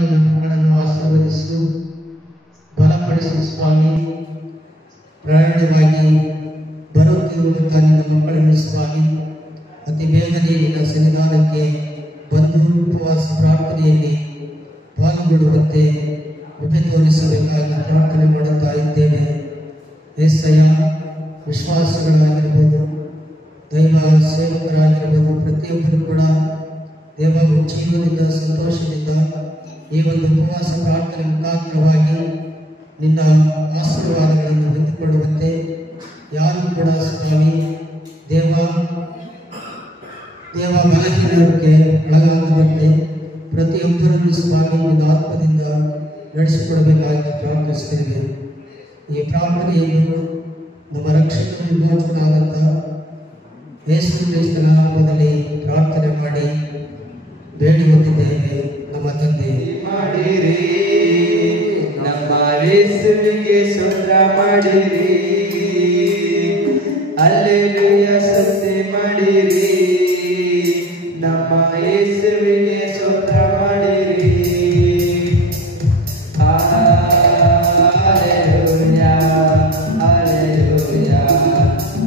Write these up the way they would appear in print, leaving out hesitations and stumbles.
ನಮ್ಮಗಳನ್ನು ಆಶೀರ್ವದಿಸು, ಬಲಪಡಿಸು ಸ್ವಾಮಿ. ಪ್ರಯಾಣವಾಗಿ ಬರುತ್ತಿರುವಂತಹ ನಿನ್ನ ಮಕ್ಕಳನ್ನು ಸ್ವಾಮಿ ಅತಿ ಬೇಗನೆ ನಿನ್ನ ಸನ್ನಿಧಾನಕ್ಕೆ ಬಂದು ಉಪವಾಸ ಪ್ರಾರ್ಥನೆಯಲ್ಲಿ ಪಾಲ್ಗೊಳ್ಳುವಂತೆ ಕೃಪೆ ತೋರಿಸಬೇಕಾಗಿ ಪ್ರಾರ್ಥನೆ ಮಾಡುತ್ತಾ ಇದ್ದೇವೆ. ಏಸಯ್ಯ, ವಿಶ್ವಾಸಗಳಾಗಿರ್ಬೋದು, ದೈವ ಸೇವಕರಾಗಿರ್ಬೋದು, ಪ್ರತಿಯೊಬ್ಬರು ಕೂಡ ದೇವ ಜೀವನದಿಂದ ಸಂತೋಷದಿಂದ ಈ ಒಂದು ಉಪವಾಸ ಪ್ರಾರ್ಥನೆ ಮುಖಾಂತರವಾಗಿ ನಿನ್ನ ಆಶೀರ್ವಾದಗಳನ್ನು ಹೊಂದಿಕೊಳ್ಳುವಂತೆ ಯಾರು ಕೂಡ ಸ್ವಾಮಿ ದೇವ ಬಲಹೀನಕ್ಕೆ ಒಳಗಾಗದಂತೆ ಪ್ರತಿಯೊಬ್ಬರನ್ನು ಸ್ವಾಮಿ ನಿನ್ನ ಆತ್ಮದಿಂದ ನಡೆಸಿಕೊಡಬೇಕಾಗಿ ಪ್ರಾರ್ಥಿಸುತ್ತೇವೆ. ಈ ಪ್ರಾರ್ಥನೆಯನ್ನು ನಮ್ಮ ರಕ್ಷಕರು ವಿಮೋಚಕನಾದಂಥ ಯೇಸು ಕ್ರಿಸ್ತನ ನಾಮದಲ್ಲಿ ಪ್ರಾರ್ಥನೆ ಮಾಡಿ ಬೇಡಿ ಹೊಂದಿದ್ದೇವೆ. ನಮ್ಮ ತಂದೆ, ಮಾಡಿರಿ ನಮ್ಮ ಯೇಸುವಿಗೆ ಸ್ತೋತ್ರ ಮಾಡಿರಿ, ಹಲ್ಲೆಲೂಯ ಸ್ತುತಿ ಮಾಡಿರಿ, ನಮ್ಮ ಯೇಸುವಿಗೆ ಸ್ತೋತ್ರ ಮಾಡಿರಿ. Hallelujah hallelujah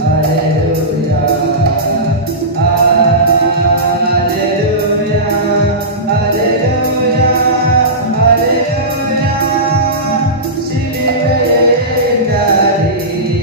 hallelujah hallelujah hallelujah hallelujah. ಶಿಲುಬೆಯ ದಾರಿ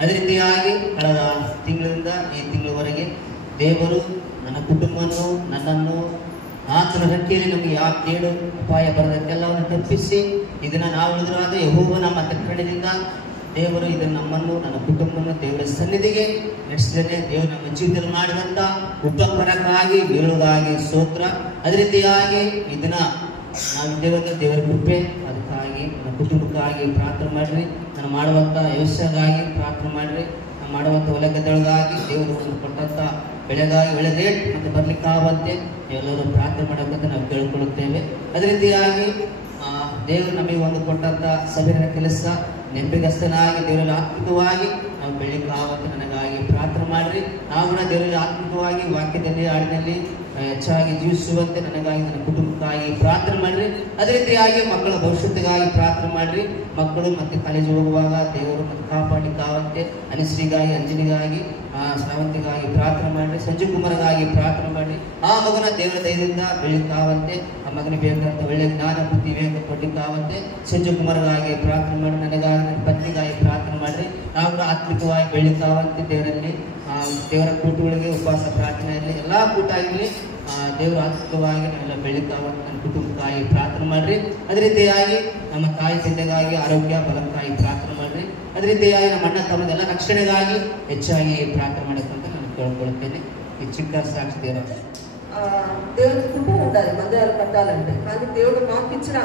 ಅದೇ ರೀತಿಯಾಗಿ ಕಳೆದ ತಿಂಗಳಿಂದ ಈ ತಿಂಗಳವರೆಗೆ ದೇವರು ನನ್ನ ಕುಟುಂಬವನ್ನು ನನ್ನನ್ನು ಆತನ ರೆಕ್ಕೆಯಲ್ಲಿ ನಮಗೆ ಯಾವ ಕೇಡು ಅಪಾಯ ಬರದಕ್ಕೆಲ್ಲವನ್ನು ತಪ್ಪಿಸಿ ಇದನ್ನು ನಾವು ಉಳಿದ್ರಾದ ಯೆಹೋವನ ಕೃಪೆಯಿಂದ ದೇವರು ಇದನ್ನು ನಮ್ಮನ್ನು ನನ್ನ ಕುಟುಂಬವನ್ನು ದೇವರ ಸನ್ನಿಧಿಗೆ ನಡೆಸಿದರೆ ದೇವರು ನಮ್ಮ ಜೀವಿತದಲ್ಲಿ ಮಾಡಿದಂಥ ಉಪಕಾರಕ್ಕಾಗಿ ಬೀಳುವುದಾಗಿ ಸ್ತೋತ್ರ. ಅದೇ ರೀತಿಯಾಗಿ ಇದನ್ನ ನಾವು ದೇವರ ಕೃಪೆ ಅದಕ್ಕಾಗಿ ನನ್ನ ಕುಟುಂಬಕ್ಕಾಗಿ ಪ್ರಾರ್ಥನೆ ಮಾಡಿರಿ. ನಾನು ಮಾಡುವಂಥ ವ್ಯವಸಾಯಕ್ಕಾಗಿ ಪ್ರಾರ್ಥನೆ ಮಾಡಿರಿ. ನಾನು ಮಾಡುವಂಥ ಹೊಲ ಗದ್ದೆಗಳಿಗಾಗಿ ದೇವರು ಒಂದು ಕೊಟ್ಟಂಥ ಬೆಳೆಗಾಗಿ ಒಳ್ಳೆ ರೇಟ್ ಮತ್ತು ಬರಲಿಕ್ಕಾಗುವಂತೆ ಎಲ್ಲರೂ ಪ್ರಾರ್ಥನೆ ಮಾಡೋಕ್ಕಂತ ನಾವು ಕೇಳಿಕೊಳ್ಳುತ್ತೇವೆ. ಅದೇ ರೀತಿಯಾಗಿ ದೇವರು ನಮಗೆ ಒಂದು ಕೊಟ್ಟಂಥ ಸಭೆಯ ಕೆಲಸ ನೆನಪಿಗಸ್ತನಾಗಿ ದೇವರಲ್ಲಿ ಆತ್ಮಿಕವಾಗಿ ನಾವು ಬೆಳಿಲಿಕ್ಕಾಗುವಂತೆ ನನಗಾಗಿ ಪ್ರಾರ್ಥನೆ ಮಾಡಿರಿ. ನಾವು ಕೂಡ ದೇವರಲ್ಲಿ ಆತ್ಮಿಕವಾಗಿ ವಾಕ್ಯದಲ್ಲಿ ಹಾಡಿನಲ್ಲಿ ಹೆಚ್ಚಾಗಿ ಜೀವಿಸುವಂತೆ ನನಗಾಗಿ ನನ್ನ ಕುಟುಂಬಕ್ಕಾಗಿ ಪ್ರಾರ್ಥನೆ ಮಾಡಿರಿ. ಅದೇ ರೀತಿಯಾಗಿ ಮಕ್ಕಳ ಭವಿಷ್ಯತ್ತಿಗಾಗಿ ಪ್ರಾರ್ಥನೆ ಮಾಡಿರಿ. ಮಕ್ಕಳು ಮತ್ತೆ ಕಾಲೇಜ್ ಹೋಗುವಾಗ ದೇವರು ಮತ್ತೆ ಕಾಪಾಡಲಿಕ್ಕಾಗುತ್ತೆ. ಅನಿಶ್ರೀಗಾಗಿ, ಅಂಜನಿಗಾಗಿ, ಶ್ರಾವಂತಿಗಾಗಿ ಪ್ರಾರ್ಥನೆ ಮಾಡಿರಿ. ಸಂಜೀವ್ ಕುಮಾರಗಾಗಿ ಪ್ರಾರ್ಥನೆ ಮಾಡಿರಿ. ಆ ಮಗನ ದೇವರ ದಯದಿಂದ ಬೆಳಿಲಿಕ್ಕಾಗುತ್ತೆ. ಆ ಮಗನಿಗೆ ಬೇಕಾದಂಥ ಒಳ್ಳೆಯ ಜ್ಞಾನ ಬುದ್ಧಿ ವಿವೇಕ ಕೊಡಲಿಕ್ಕಾಗುತ್ತೆ. ಸಂಜೀವ್ ಕುಮಾರಗಾಗಿ ಪ್ರಾರ್ಥನೆ ಮಾಡಿ. ನನಗಾಗಿ ನನ್ನ ಪತ್ನಿಗಾಗಿ ಪ್ರಾರ್ಥನೆ ಮಾಡಿರಿ. ನಾವು ಕೂಡ ಆತ್ಮಿಕವಾಗಿ ಬೆಳಿಲಿಕ್ಕಾಗುತ್ತೆ. ದೇವರ ಕೂಟಗಳಿಗೆ ಉಪವಾಸ ಪ್ರಾರ್ಥನೆಯಲ್ಲಿ ಎಲ್ಲ ಕೂಟ ಆಗಲಿ ದೇವರು ಆತ್ಮಿಕವಾಗಿ ನಾವೆಲ್ಲ ಬೆಳಿಲಿಕ್ಕಾಗುತ್ತೆ. ನನ್ನ ಕುಟುಂಬಕ್ಕಾಗಿ ಪ್ರಾರ್ಥನೆ ಮಾಡಿರಿ. ಅದೇ ರೀತಿಯಾಗಿ ನಮ್ಮ ತಾಯಿ ತಂದೆಗಾಗಿ ಆರೋಗ್ಯ ಬಲಕ್ಕಾಗಿ ಪ್ರಾರ್ಥನೆ ಮಾಡಿರಿ. ಅದೇ ರೀತಿಯಾಗಿ ನಮ್ಮ ಅಣ್ಣ ತಮ್ಮದೆಲ್ಲ ರಕ್ಷಣೆಗಾಗಿ ಹೆಚ್ಚಾಗಿ ప్రార్థన ಮಾಡಬೇಕಂತ ನಾನು ಕೇಳ್ಕೊಳ್ತೇನೆ. ఈ చిక్క సాక్షి దేవుని కృప ఉండాలి మందిరాలు కట్టాలంటే. కానీ దేవుడు మాకు ఇచ్చిన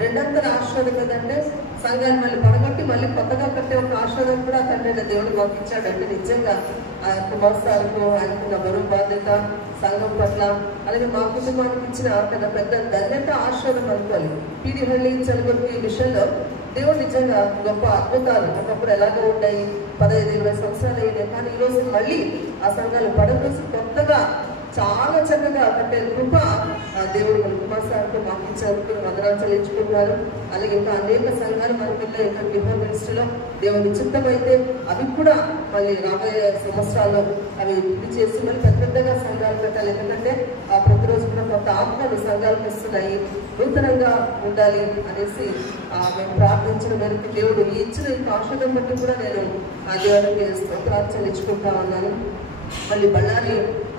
రెండంతల ఆశీర్వాదం కదంటే సంఘాన్ని మళ్ళీ పడగొట్టి మళ్ళీ కొత్తగా కట్టే ఒక ఆశీర్వాదం కూడా తండ్రి దేవుడు మాకు ఇచ్చాడంటే నిజంగా ఆ కుమార్సాలకు ఆయనకున్న బరువు బాధ్యత సంఘం పట్ల అలాగే మా కుటుంబానికి ఇచ్చిన పెద్ద ధన్యత ఆశీర్వాదం అనుకోవాలి. పీడిహళ్ళి చలుగురికి ఈ విషయంలో దేవుడు నిజంగా గొప్ప అద్భుతాలు ఒకప్పుడు ఎలాగో ఉంటాయి. 15-20 సంవత్సరాలు అయ్యాయి. కానీ ఈరోజు మళ్ళీ ఆ సంఘాలు పడగొసి కొత్తగా చాలా చక్కగా కట్టే కృప దేవుడు మన కుమార్సాలకు మాకు ఇచ్చేందుకు వందనాలు చెల్లించుకుంటున్నారు. అలాగే ఇంకా అనేక సంఘాలు మన పిల్లలు ఇంకా బిహో మినిస్ట్రీలో దేవుని చిత్తమైతే అవి కూడా మళ్ళీ రాబోయే సంవత్సరాల్లో అవి ఇది చేసి మళ్ళీ పెద్దగా సంఘాలు పెట్టాలి. ఎందుకంటే ఆ ప్రతిరోజు కూడా కొంత ఆత్మలు సంఘాలకు ఇస్తున్నాయి. నూతనంగా ఉండాలి అనేసి మేము ప్రార్థించిన మేరకు దేవుడు ఇచ్చిన ఆశీర్వాదం బట్టి కూడా నేను ఆ దేవుడికి స్తోత్రాలు చెల్లించుకుంటా ఉన్నాను. మళ్ళీ బళ్ళారి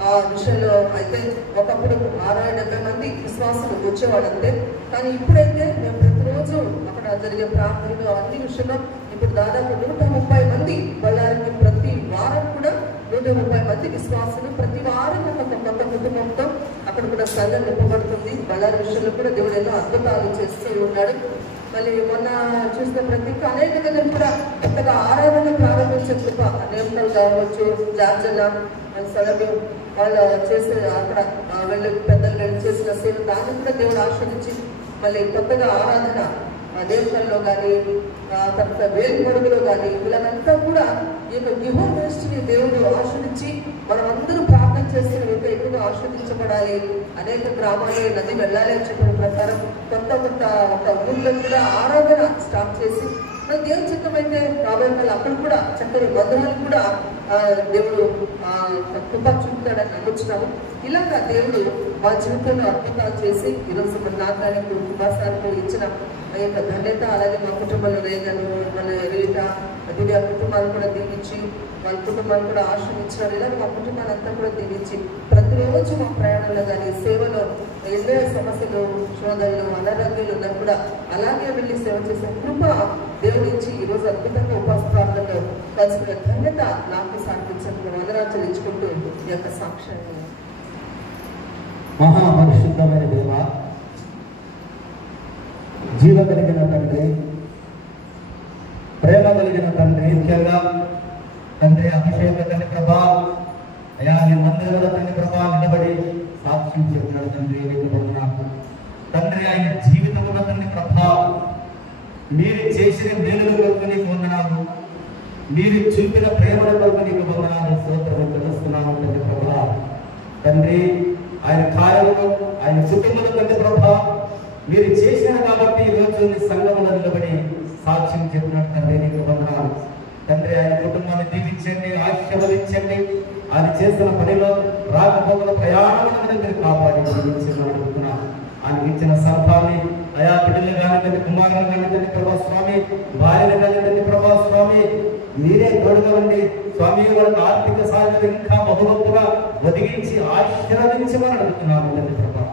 ఆ విషయంలో అయితే ఒకప్పుడు 670 మంది విశ్వాసులు వచ్చేవాళ్ళంతే. కానీ ఇప్పుడైతే మేము ప్రతిరోజు అక్కడ జరిగే ప్రార్థనలు అన్ని విషయంలో ఇప్పుడు దాదాపు 130 మంది బళ్ళారికి ప్రతి వారం కూడా 130 మంది విశ్వాసులు ప్రతి వారం ఒక కొత్త కుటుంబంతో అక్కడ కూడా సంఘం నింపబడుతుంది. బళ్ళారి విషయంలో కూడా దేవుడు ఎన్నో అద్భుతాలు చేస్తూ ఉన్నాడు. మళ్ళీ మొన్న చూసిన ప్రతి అనేక దగ్గర కూడా కొత్తగా ఆరాధన ప్రారంభించే కృప నేమకాలు కావచ్చు, జార్జన సలభి వాళ్ళు చేసే అక్కడ వెళ్ళి పెద్దలు వెళ్ళి చేసిన సేవ దాన్ని కూడా దేవుడు ఆస్వాదించి మళ్ళీ కొత్తగా ఆరాధన దేవతల్లో కానీ తర్వాత వేలుమడుగులో కానీ వీళ్ళంతా కూడా ఈ యొక్క గిహో మినిస్ట్రీని దేవుడు ఆస్వాదించి మనమందరూ ప్రార్థన చేస్తున్న ఇంకా ఎక్కువగా ఆస్వాదించబడాలి. అనేక గ్రామాలు నది వెళ్ళాలి అని చెప్పిన ప్రకారం కొత్త ఒక ఊళ్ళో కూడా ఆరాధన స్టార్ట్ చేసి మన దేవుని చిత్తమైతే రాబోయే వాళ్ళు అక్కడ కూడా చక్కని మందిరాలు కూడా దేవుడు కృప చూపుతాడని నమ్ముచున్నాము. ఇలాగా దేవుడు మా జీవితంలో అద్భుతాలు చేసి ఈరోజు మన నాన్నకు కుమార్సాలకు ఇచ్చిన ఆ యొక్క ధన్యత అలాగే మా కుటుంబంలో రేగను మన రీత దివ్య కుటుంబాలు కూడా దీవించి వాళ్ళ కుటుంబాలు కూడా ఆశ్రయించినారు. ఇలా మా కుటుంబాలంతా కూడా దీవించి ప్రతిరోజు మా ప్రయాణంలో కానీ సేవలో ఎన్నో సమస్యలు శోధనలు అనారోగ్యాలు ఉన్నా కూడా అలాగే వెళ్ళి సేవ చేసే కృప దేవుడి ఇచ్చి ఈరోజు అద్భుతంగా ఉపాస ప్రార్థనలో కలిసిన ధన్యత నాకు సాధించడానికి వందనాలు చెల్లించుకుంటూ ఈ యొక్క సాక్ష్యాన్ని మహాపరిశుద్ధమైన దేవ, జీవ కలిగిన తండ్రి, ప్రేమ కలిగిన తండ్రి, ముఖ్యంగా తండ్రి అభిషేక తండ్రి ప్రభా అయా నీ మందిరంలో తండ్రి ప్రభా నిలబడి సాక్ష్యం చెప్పినాడు తండ్రి. తండ్రి ఆయన జీవితంలో తండ్రి ప్రభా మీరు చేసిన మేలుల కొరకు నీకు వందనాలు, మీరు చూపిన ప్రేమల కొరకు నీకు వందనాలు, స్తోత్రం తెలుస్తున్నాను తండ్రి ప్రభా. తండ్రి ఆయన కార్యంలో ఆయన కుటుంబంలో తండ్రి ప్రభా మీరు చేసిన కాబట్టి ఈరోజు నీ సంఘంలో నిలబడి సాక్ష్యం చెప్పినట్టు తండ్రి నీకు వందనాలు. తండ్రి ఆయన కుటుంబాన్ని దీవించండి, ఆశీర్వదించండి. ఆయన చేస్తున్న పనిలో రాకపోకల ప్రయాణాలను మీరు కాపాడి జీవించాలనుకుంటున్నా. ఆయనకి ఇచ్చిన సంతాన్ని అయా బిడ్డలు కానీ తండ్రి, కుమారులు కానీ తండ్రి ప్రభా స్వామి, భార్యలు కానీ తండ్రి ప్రభా స్వామి, మీరే తోడుగా ఉండి స్వామి వాళ్ళకి ఆర్థిక సహాయం ఇంకా బహుగొప్పగా ఒదిగించి ఆశీర్వదించమని అడుగుతున్నాము తండ్రి ప్రభా.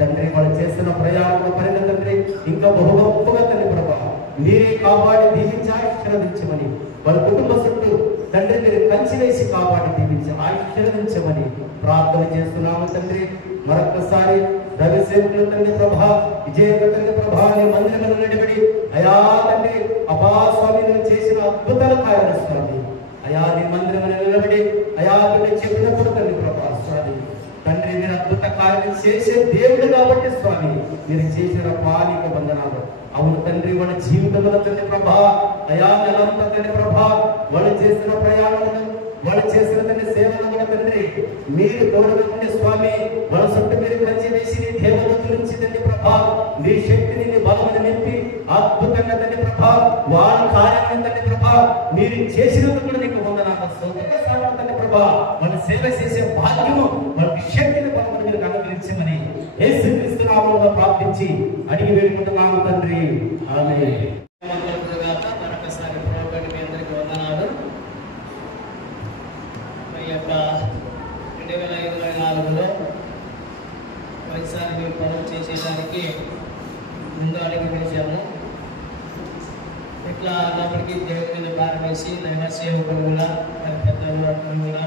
తండ్రి వాళ్ళు చేస్తున్న ప్రయాణంలో పరిణ తండ్రి ఇంకా బహుగొప్పగా తండ్రి ప్రభా మీరే కాపాడి దీవించి ఆశీర్వదించమని వాళ్ళ కుటుంబ చుట్టూ తండ్రి మీరు కంచి వేసి కాపాడి దీవించి ఆశీర్వదించమని ప్రార్థన చేస్తున్నాము తండ్రి. మరొకసారి రవి సేవకులు తండ్రి ప్రభా విజయ తండ్రి ప్రభా నీ మందిరములు నిలబడి అయా తండ్రి అపాస్వామి చేసిన అద్భుతాల కార్యాల స్వామి అయా నీ మందిరములు నిలబడి అయా తండ్రి చెప్పినప్పుడు తండ్రి ప్రభా స్వామి తండ్రి మీరు అద్భుత కార్యం చేసే దేవుడు కాబట్టి స్వామి మీరు చేసిన పాలిక బంధనాలు అవును తండ్రి వాళ్ళ జీవితంలో తండ్రి ప్రభా అయా నెలంతా తండ్రి ప్రభా వాళ్ళు చేసిన ప్రయాణాలను వాళ్ళు చేసిన తండ్రి సేవలను కూడా తండ్రి మీరు తోడుగా ఉండే స్వామి వాళ్ళ చుట్టూ మీరు కంచి వేసి నీ దేవదత్తుల నుంచి తండ్రి ప్రభా నీ శక్తిని నీ బలమును నింపి అద్భుతంగా తండ్రి ప్రభా వాళ్ళ కార్యాలను తండ్రి ప్రభా మీరు చేసినందుకు కూడా నీకు వందనాలు తండ్రి ప్రభా వాళ్ళ సేవ చేసే భాగ్యము వాళ్ళకి శక్తిని బలమును మీరు అనుగ్రహించమని యేసుక్రీస్తు నామములో ప్రార్థించి అడిగి వేడుకుంటున్నాము తండ్రి ఆమేన్. మరొకసారి ప్రభువుకి మీ అందరికీ వందనాలు. ఈ యొక్క 2024లో వైఎస్ఆర్ పనులు చేసేదానికి ముందు అడిగి వేసాము. ఇట్లా అన్నప్పటికీ దేవుడి మీద భారం వేసి దైవ సేవకులు కూడా పెద్దలు అందరూ కూడా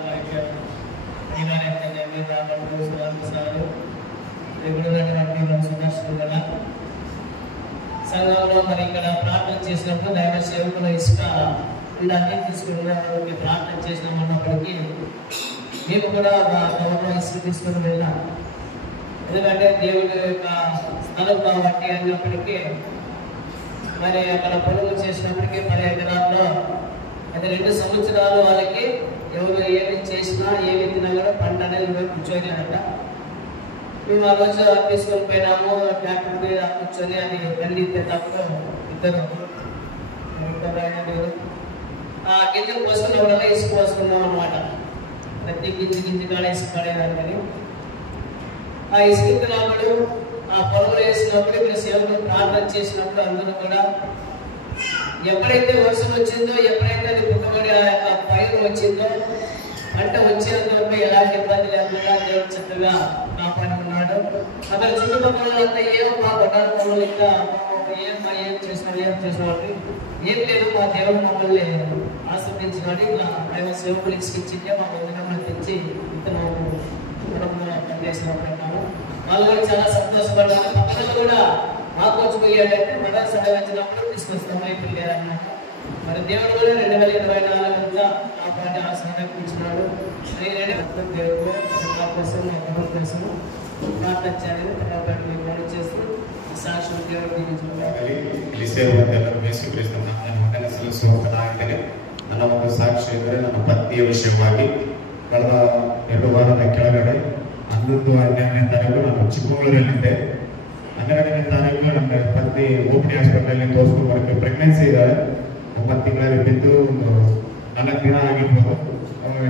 సారు సుదర్శనం కూడా సంఘంలో మరి ఇక్కడ ప్రార్థన చేసినప్పుడు దైవ సేవకుల ఇసుక ఇలాంటి తీసుకుని ప్రార్థన చేసినామన్నప్పటికీ మేము కూడా గవర్నమెంట్ ఇసుక తీసుకుని వెళ్ళాం. ఎందుకంటే దేవుడి యొక్క స్థలం కాబట్టి అన్నప్పటికీ మరి అక్కడ పనులు చేసినప్పటికీ 10 ఎకరాల్లో అది 2 సంవత్సరాలు వాళ్ళకి ఎవరు ఏమి చేసినా ఏమి తిన్నా కూడా పంట అనేది కూర్చోలేదంట. మేము ఆ రోజు తీసుకొని పోయినాము ట్రాక్టర్ మీద కూర్చొని అది బండి తప్పుడు ఇద్దరు ఆ గింజలు పోసుకున్నప్పుడల్లా ఇసుక పోసుకున్నాం అనమాట. ప్రతి గింజ కాడ ఇసుక పడేదాన్ని ఆ ఇసుక రాబడు ఆ పొలం వేసినప్పుడు ఇక్కడ సేవకులు ప్రార్థన చేసినప్పుడు అందరూ కూడా ఎప్పుడైతే వర్షం వచ్చిందో ఎప్పుడైతే అది పుట్టబడి ఆ యొక్క పైరు వచ్చిందో పంట వచ్చేంత వరకు ఎలాంటి ఇబ్బంది లేకుండా దేవుడు చక్కగా కాపాడుకున్నాడు. అక్కడ చుట్టుపక్కల అంతా ఏమో మా బొడ్డాల పొలం ఇంకా ఏం చేసినాడు ఏం లేదు మా దేవుడు మమ్మల్ని ఆస్వాదించినాడు. ఇలా దైవ సేవకులు ఇసుకిచ్చింటే మా వందనంలో తెచ్చి ఇతను పనిచేసినప్పుడు వాళ్ళు కూడా చాలా సంతోషపడ్డారు. పక్కన కూడా మాకు వచ్చి పోయాడంటే మళ్ళీ సడవించినప్పుడు తీసుకొస్తాం ఇప్పుడు లేదన్నమాట. మరి దేవుడు కూడా 2024 కాపాడి ఆశీర్వదించినాడు. దేవుడు నా కోసం నా కుటుంబం కోసం ప్రార్థించాలని పని చేస్తూ సాక్షి దేవుడు ನನ್ನ ಒಂದು ಸಾಕ್ಷಿ ಅಂದರೆ ನನ್ನ ಪತ್ನಿಯ ವಿಷಯವಾಗಿ ಕಳೆದ 2 ವಾರದ ಕೆಳಗಡೆ 11-12ನೇ ತಾರೀಕು ನಾನು ಚಿಕ್ಕಮಗಳೂರಲ್ಲಿದ್ದೆ. 12ನೇ ತಾರೀಕು ನನ್ನ ಪತ್ನಿ ಓಪಿ ಹಾಸ್ಪಿಟಲಲ್ಲಿ ತೋರಿಸ್ಕೊಂಡು ಬರೋಕ್ಕೆ ಪ್ರೆಗ್ನೆನ್ಸಿ ಇದ್ದಾರೆ. 9 ತಿಂಗಳಲ್ಲಿ ಬಿದ್ದು ಒಂದು 4 ದಿನ ಆಗಿರ್ಬೋದು.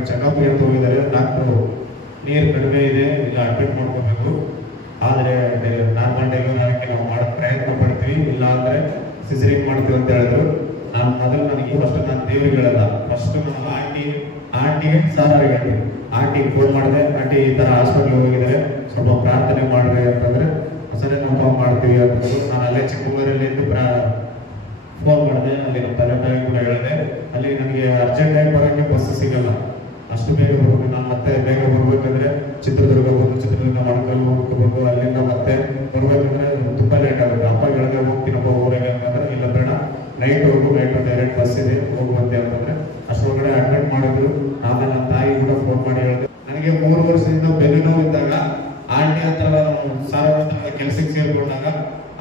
ಚೆಕಪ್ಗೆ ಅಂತ ಹೋಗಿದ್ದಾರೆ. ಡಾಕ್ಟ್ರು ನೀರು ಕಡಿಮೆ ಇದೆ, ಇಲ್ಲ ಅಡ್ಮಿಟ್ ಮಾಡ್ಕೋಬೇಕು, ಆದರೆ ನಾರ್ಮಲ್ ಡೆಲಿವರಿ ನಾವು ಮಾಡೋಕ್ಕೆ ಪ್ರಯತ್ನ ಪಡ್ತೀವಿ, ಇಲ್ಲ ಅಂದರೆ ಸಿಸರಿಂಗ್ ಮಾಡ್ತೀವಿ ಅಂತ ಹೇಳಿದ್ರು. ನಾನು ಮೊದಲು ನನಗೆ ಫಸ್ಟ್ ನಾನು ದೇವರಿಗೆ ಹೇಳಲ್ಲ, ಫಸ್ಟ್ ನಮ್ಮ ಆಂಟಿಗೆ ಸಾರಿಗೆ ಆಂಟಿಗೆ ಫೋನ್ ಮಾಡಿದೆ. ಆಂಟಿ ಈ ಥರ ಹಾಸ್ಪಿಟ್ಲಿಗೆ ಹೋಗಿದ್ದಾರೆ, ಸ್ವಲ್ಪ ಪ್ರಾರ್ಥನೆ ಮಾಡ್ರಿ ಅಂತಂದರೆ ಸರಿ ನಾವು ಮಾಡ್ತೀವಿ ಅಂತಂದ್ರು. ನಾನು ಅಲ್ಲೇ ಚಿಕ್ಕಮಗಳೂರಲ್ಲಿ ಇದ್ದು ಫೋನ್ ಮಾಡಿದೆ. ಅಲ್ಲಿ ನಮ್ಮ ತಂದೆ ತಾಯಿ ಕೂಡ ಹೇಳಿದೆ. ಅಲ್ಲಿ ನನಗೆ ಅರ್ಜೆಂಟಾಗಿ ಬರೋಕ್ಕೆ ಬಸ್ ಸಿಗಲ್ಲ, ಅಷ್ಟು ಬೇಗ ಬರ್ಬೇಕು. ನಾನು ಮತ್ತೆ ಬೇಗ ಬರ್ಬೇಕಂದ್ರೆ ಚಿತ್ರದುರ್ಗ ಬಂದು ಚಿತ್ರದುರ್ಗ ಮಣಕಲ್ ಹೋಗ್ಕೋಬೇಕು. ಅಲ್ಲಿಂದ ಮತ್ತೆ ಬರ್ಬೇಕಂದ್ರೆ ತುಂಬ ಲೇಟ್ ಆಗುತ್ತೆ. ಅಪ್ಪ ಹೇಳಿದ್ರೆ ಹೋಗ್ತೀನಪ್ಪ ಊರಿಗೆ ಅಂತಂದ್ರೆ ಇಲ್ಲ ಬೇಡ, ನೈಟ್ ಹೋಗು, ನೈಟ್ ಡೈರೆಕ್ಟ್ ಬಸ್ ಇದೆ ಹೋಗುವಂತೆ ಅಂತಂದ್ರೆ ಅಷ್ಟೊಳಗಡೆ ಅಡ್ಮಿಟ್ ಮಾಡಿದ್ರು. ಆಮೇಲೆ ನನ್ನ ತಾಯಿ ಕೂಡ ಫೋನ್ ಮಾಡಿ ಹೇಳಿದೆ. ನನಗೆ 3 ವರ್ಷದಿಂದ ಬೆನ್ನು ನೋವು ಇದ್ದಾಗ ಆಂಟಿ ಹತ್ರ ಸಾರ್ವಜನಿಕ ಕೆಲಸಕ್ಕೆ ಸೇರ್ಕೊಂಡಾಗ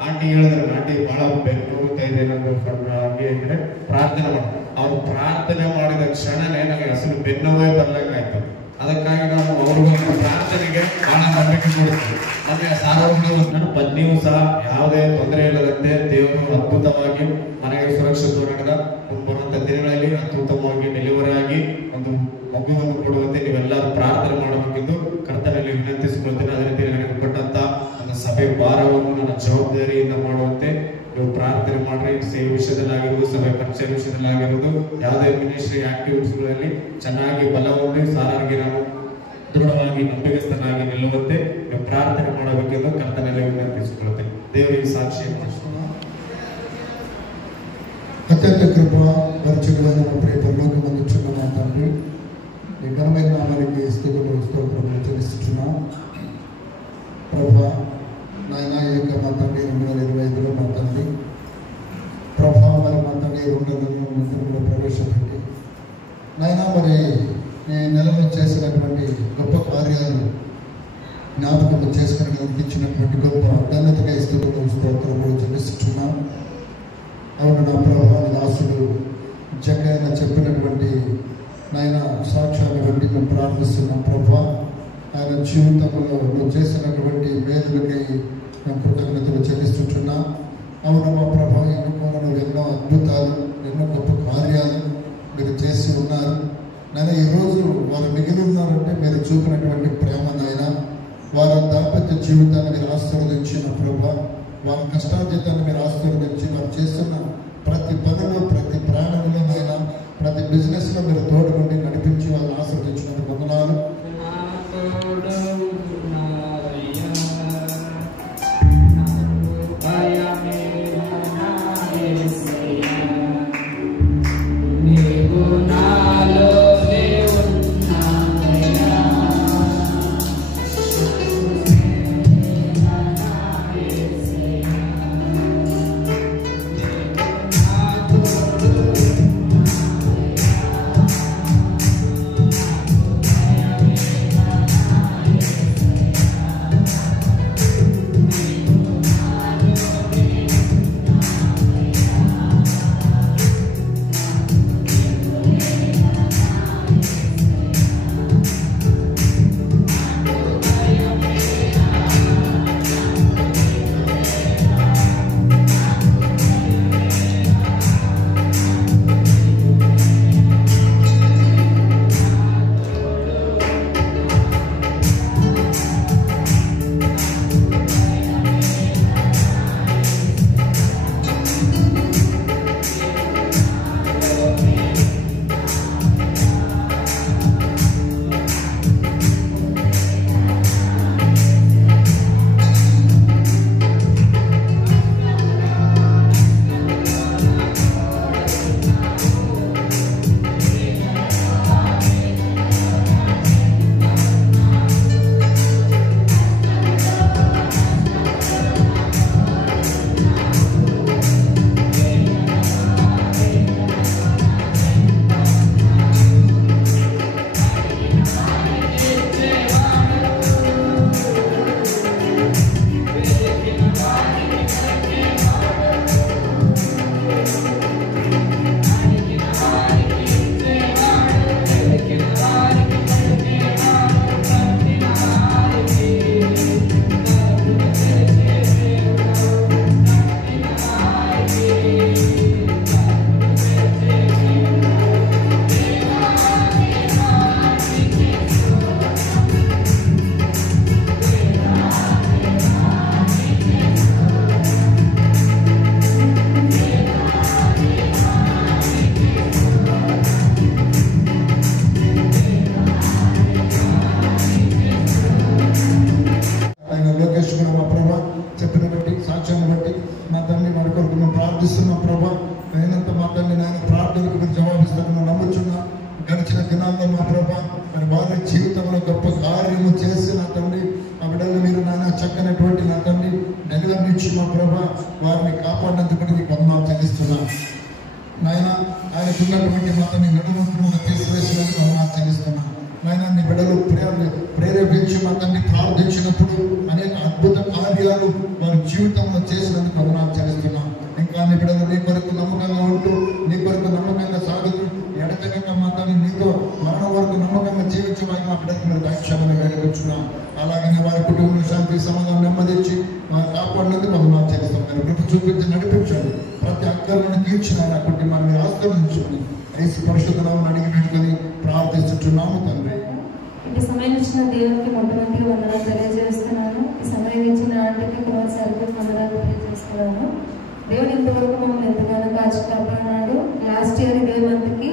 ಆಂಟಿ ಹೇಳಿದ್ರು, ಆಂಟಿ ಬಹಳ ಬೆನ್ನು ನೋವುತ್ತಾ ಇದೆ ನಂದು ಹಂಗೆ ಇದ್ರೆ ಪ್ರಾರ್ಥನೆ ಮಾಡಿ. ಅವ್ರು ಪ್ರಾರ್ಥನೆ ಮಾಡಿದ ಕ್ಷಣನೇ ನನಗೆ ಅಸಲು ಬೆನ್ನೋವೇ ಬರ್ಲಾಗಾಯ್ತು. ಅದಕ್ಕಾಗಿ ನಾವು ಅವ್ರಿಗೂ ಪ್ರಾರ್ಥನೆಗೆ ಬಹಳ ನಂಬಿಕೆ ಕೊಡ್ತೀವಿ. ನನಗೆ ಸಾರ್ವಜನಿಕ ನನ್ನ ಪತ್ನಿಯೂ ಸಹ ಯಾವುದೇ ತೊಂದರೆ ಇಲ್ಲದಂತೆ ದೇವರು ಅದ್ಭುತವಾಗಿ ಮನೆಗೆ ಸುರಕ್ಷಿತವಾಗಿದ್ದ ಬರುವಂತ ದಿನಗಳಲ್ಲಿ ಅತ್ಯುತ್ತಮವಾಗಿ ಡೆಲಿವರಿ ಆಗಿ ಒಂದು ಮಗುವನ್ನು ಕೊಡುವಂತೆ ನೀವೆಲ್ಲರೂ ಪ್ರಾರ್ಥನೆ ಮಾಡಬೇಕೆಂದು ಕರ್ತನಲ್ಲಿ ವಿನಂತಿಸಿಕೊಳ್ತೇನೆ. ಅದೇ ರೀತಿ ನನಗೆ ಕೊಟ್ಟಂತ ನನ್ನ ಸಭೆ ಭಾರವನ್ನು ನನ್ನ ಜವಾಬ್ದಾರಿಯಿಂದ ಮಾಡುವಂತೆ ನೀವು ಪ್ರಾರ್ಥನೆ ಮಾಡ್ರಿ. ಸೇವೆ ವಿಷಯದಲ್ಲಿ ಆಗಿರ್ಬೋದು, ಸಭೆ ಪರಿಚಯ ವಿಷಯದಲ್ಲಾಗಿರೋದು ಯಾವುದೇ ಮಿನಿಸ್ಟ್ರಿ ಆಕ್ಟಿವಿಟೀಸ್ಗಳಲ್ಲಿ ಚೆನ್ನಾಗಿ ಬಲ ಹೊಂದಿ ಸಾರಾಗಿ ನಾವು ದೃಢವಾಗಿ ನಂಬಿಕಸ್ಥನಾಗಿ ನಿಲ್ಲುವಂತೆ ನೀವು ಪ್ರಾರ್ಥನೆ ಮಾಡಬೇಕೆಂದು ಕರ್ತನಲ್ಲಿ ವಿನಂತಿಸಿಕೊಳ್ಳುತ್ತೇನೆ. ದೇವರಿಗೆ ಸಾಕ್ಷಿ అత్యంత కృప పరిచయమైన ప్రియ పరలోకమందు చిన్న మా తండ్రి ఈ ఘనమైన నామానికి స్తుతులు స్తోత్రములు చెల్లిస్తున్నాం. ప్రభా నాయన ఈ యొక్క మా తండ్రి 2025లో మా తండ్రి ప్రభా మరి మా తండ్రి 2023లో ప్రవేశపెట్టి నాయన మరి ఈ నెలలో చేసినటువంటి గొప్ప కార్యాలు జ్ఞాపకం చేసుకుని ఇచ్చినటువంటి గొప్ప ఘనతగా స్తుతులు స్తోత్రములు చెల్లిస్తున్నాం. అవును నా ప్రభా దాసుడు జగన్న చెప్పినటువంటి నాయన సాక్ష్యాన్ని బట్టి మేము ప్రార్థిస్తున్నాం. ప్రభా ఆయన జీవితంలో నువ్వు చేసినటువంటి మేలులకై మేము కృతజ్ఞతలు చెల్లిస్తున్నాం. అవును మా ప్రభా ఎన్నుకోవడం ఎన్నో అద్భుతాలు ఎన్నో గొప్ప కార్యాలు మీరు చేసి ఉన్నారు నాయన. ఈరోజు వారు మిగిలి ఉన్నారంటే మీరు చూపినటువంటి ప్రేమ నాయన. వారి దాంపత్య జీవితాన్ని మీరు ఆశీర్వదించిన ప్రభా, వారి కష్టార్జితాన్ని మీరు ఆశీర్వదించి వారు చేస్తున్న ప్రతి పనిలో ప్రతి ప్రాణంలో అయినా ప్రతి బిజినెస్లో మీరు తోడుకుండి నడిపించి వాళ్ళని ఆశీర్వదించినందుకు వందనాలు. ప్రార్థిస్తున్నాం ప్రభా. అయినంత మా తండ్రి నాయన ప్రార్థనకు మీరు జవాబిస్తారని నమ్ముచున్నా. గడిచిన దినాల్లో మా ప్రభా మరి వారి జీవితంలో గొప్ప కార్యము చేసి నా తండ్రి ఆ బిడ్డలు మీరు నాయన చక్కనటువంటి నా తండ్రి డెలివరీ ఇచ్చి మా ప్రభా వారిని కాపాడినందుకు నీకు వందనాలు చెల్లిస్తున్నాం నాయన. ఆయనకున్నటువంటి మా తండ్రి నడుమును తీసివేసినందుకు వందనాలు చెల్లిస్తున్నాం నాయన. నీ బిడ్డలు ప్రేరేపించి మా తండ్రి ప్రార్థించినప్పుడు అనేక అద్భుత కార్యాలు వారి జీవితంలో చేసినందుకు వందనాలు చెల్లిస్తున్నాం. ఇంకా నీ బిడ్డలు నీ కొరకు నమ్మకంగా ఉంటూ నీ కొరకు నమ్మకంగా సాగుతూ ఎడతెగక మా తండ్రి నీతో మరణ వరకు నమ్మకంగా జీవించే వారికి మా బిడ్డలకు మీరు దైక్షేమని వేడుకొచ్చున్నాం. అలాగనే వారి కుటుంబంలో శాంతి సమాధానం నెమ్మదించి వారు కాపాడినందుకు వందనాలు చెల్లిస్తాం. మీరు కృప చూపించి నడిపించండి. ప్రతి అక్కర్లను తీర్చిన నా కుటుంబాన్ని మీరు ఆశీర్వదించుకొని యేసు పరిశుద్ధ నామమున అడిగి వేడుకొని ప్రార్థిస్తున్నాము తండ్రి. ఈ సమయం ఇచ్చిన దేవునికి మొట్టమొదటిగా వందనాలు తెలియజేస్తున్నాను. ఈ సమయం ఇచ్చిన ఆంటీకి మరోసారి వందనాలు తెలియజేస్తున్నాను. దేవుడు ఇంతవరకు మమ్మల్ని ఎంతగానో కాచి కాపాడినాడు. లాస్ట్ ఇయర్ ఇదే మంత్కి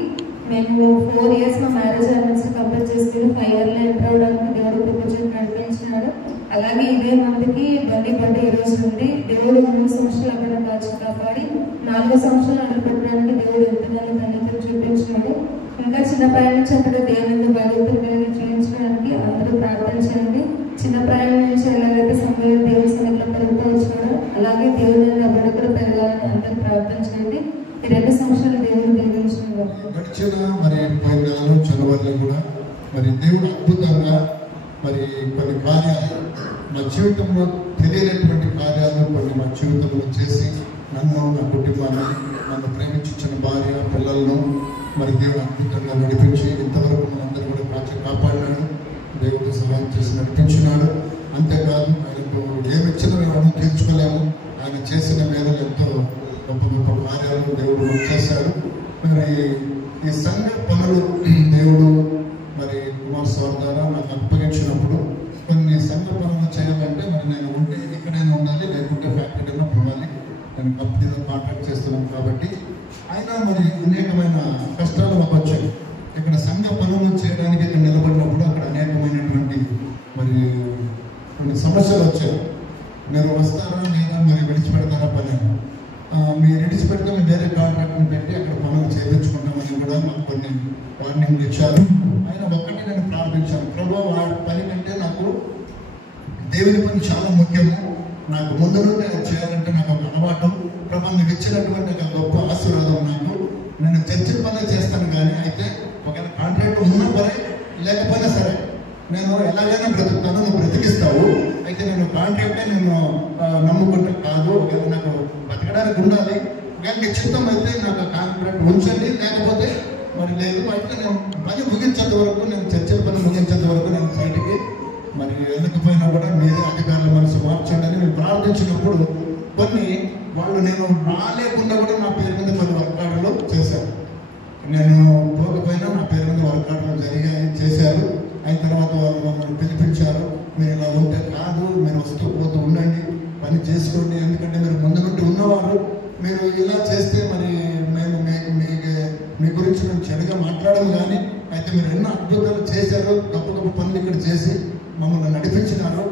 మేము 4 years మా మ్యారేజ్ యానివర్సరీ కంప్లీట్ చేసుకుని 5 yearలో ఎంటర్ అవడానికి దేవుడు కృప చేసి నడిపించినాడు. అలాగే ఇదే మంత్కి బండి ఈ రోజు నుండి దేవుడు 3 సంవత్సరాలు అక్కడ కాచి కాపాడి 4వ సంవత్సరాలు అడుగుపెట్టడానికి దేవుడు ఎంతగానో ధన్యతలు చూపించినాడు. ఇంకా చిన్న ప్రాయం నుంచి అక్కడ దేవుని భగవంతుని కలిగి జీవించడానికి అందరూ ప్రార్థన చేయండి. చిన్న ప్రాయం నుంచి ఎలాగైతే సమయం దేవుని సన్నిధిలో పెరుగుతూ వచ్చినాడో అలాగే దేవుని అభివృద్ధి కూడా పెరగాలని అందరూ ప్రార్థన చేయండి. ఈ 2 సంవత్సరాలు దేవుడు దీవించినాడు. గడిచిన మరి పోయినాలు చదవాలి కూడా మరి దేవుడు అద్భుతంగా మరి కొన్ని కార్యాలు మా జీవితంలో తెలియనటువంటి కార్యాలు కొన్ని మా జీవితంలో చేసి నన్ను, నా కుటుంబాన్ని, నన్ను ప్రేమించిన భార్య, పిల్లలను మరి దేవుడు అద్భుతంగా నడిపించి ఇంతవరకు మనందరూ కూడా కాపాడినాడు. దేవుడు సహాయం చేసి నడిపించినాడు. అంతేకాదు ఆయనకు ఏమిచ్చినా మేము తీర్చుకోలేము. ఆయన చేసిన మేరలు ఎంతో గొప్ప గొప్ప కార్యాలు దేవుడు చేశాడు. మరి ఈ సంఘ పనులు దేవుడు మరి కుమార్ సార్ ద్వారా నాకు అప్పగించినప్పుడు కొన్ని సంఘ పనులు చేయాలంటే మరి నేను ఉంటే ఎక్కడైనా ఉండాలి, లేకుంటే ఫ్యాక్టరీలో పోవాలి. నేను కంపెనీలో కాంట్రాక్ట్ చేస్తున్నాను కాబట్టి ఆయన మరి అనేకమైన కష్టాలు మాకు వచ్చాయి. ఇక్కడ సంఘ పనులు చేయడానికి ఇక్కడ నిలబడినప్పుడు అక్కడ అనేకమైనటువంటి మరి కొన్ని సమస్యలు వచ్చాయి. మీరు వస్తారా లేదా, మరి విడిచిపెడతారా పని, మీరు విడిచిపెడితే మేము వేరే కాంట్రాక్ట్ని పెట్టి అక్కడ పనులు చేయించుకుంటామని కూడా మాకు కొన్ని వార్నింగ్లు ఇచ్చారు. ఆయన ఒక్కటి నేను ప్రార్థించాను, ప్రభు పని కంటే నాకు దేవుని పని చాలా ముఖ్యము, నాకు ముందు నుండి అది చేయాలంటే నాకు ఒక అలవాటు, ప్రభు మీకు ఇచ్చినటువంటి ఒక గొప్ప ఆశీర్వాదం నాకు, నేను చర్చ పనే చేస్తాను. కానీ అయితే ఒకవేళ కాంట్రాక్ట్ ఉన్న పని లేకపోయినా సరే నేను ఎలాగైనా బ్రతుకుతాను, నువ్వు బ్రతికిస్తావు. అయితే నేను కాంట్రాక్టే నేను నమ్ముకుంటే కాదు, ఒకవేళ నాకు బతకడానికి ఉండాలి. ఒకవేళ నిశ్చితం అయితే నాకు కాంట్రాక్ట్ ఉంచండి, లేకపోతే మరి లేదు. అయితే నేను పని ముగించేంత వరకు, నేను చర్చల పని ముగించేంత వరకు నేను బయటికి మరి వెళ్ళకపోయినా కూడా మీరే అధికారుల మనసు మార్చండి అని మేము ప్రార్థించినప్పుడు కొన్ని వాళ్ళు నేను రాలేకుండా కూడా నా పేరు మీద కొన్ని వర్క్ ఆర్డర్లు చేశారు. నేను పోకపోయినా నా పేరు మీద వర్క్ ఆర్డర్లు జరిగాయి, చేశారు. అయిన తర్వాత వాళ్ళు మమ్మల్ని పిలిపించారు, మీరు ఇలా ఉంటే కాదు, మీరు వస్తూ పోతూ ఉండండి, పని చేసుకోండి, ఎందుకంటే మీరు ముందు నుండి ఉన్నవారు, మీరు ఇలా చేస్తే మరి మేము మీ గురించి మేము చెడుగా మాట్లాడము. కానీ అయితే మీరు ఎన్నో అద్భుతాలు చేశారు, గొప్ప గొప్ప పనులు ఇక్కడ చేసి మమ్మల్ని నడిపించినారు.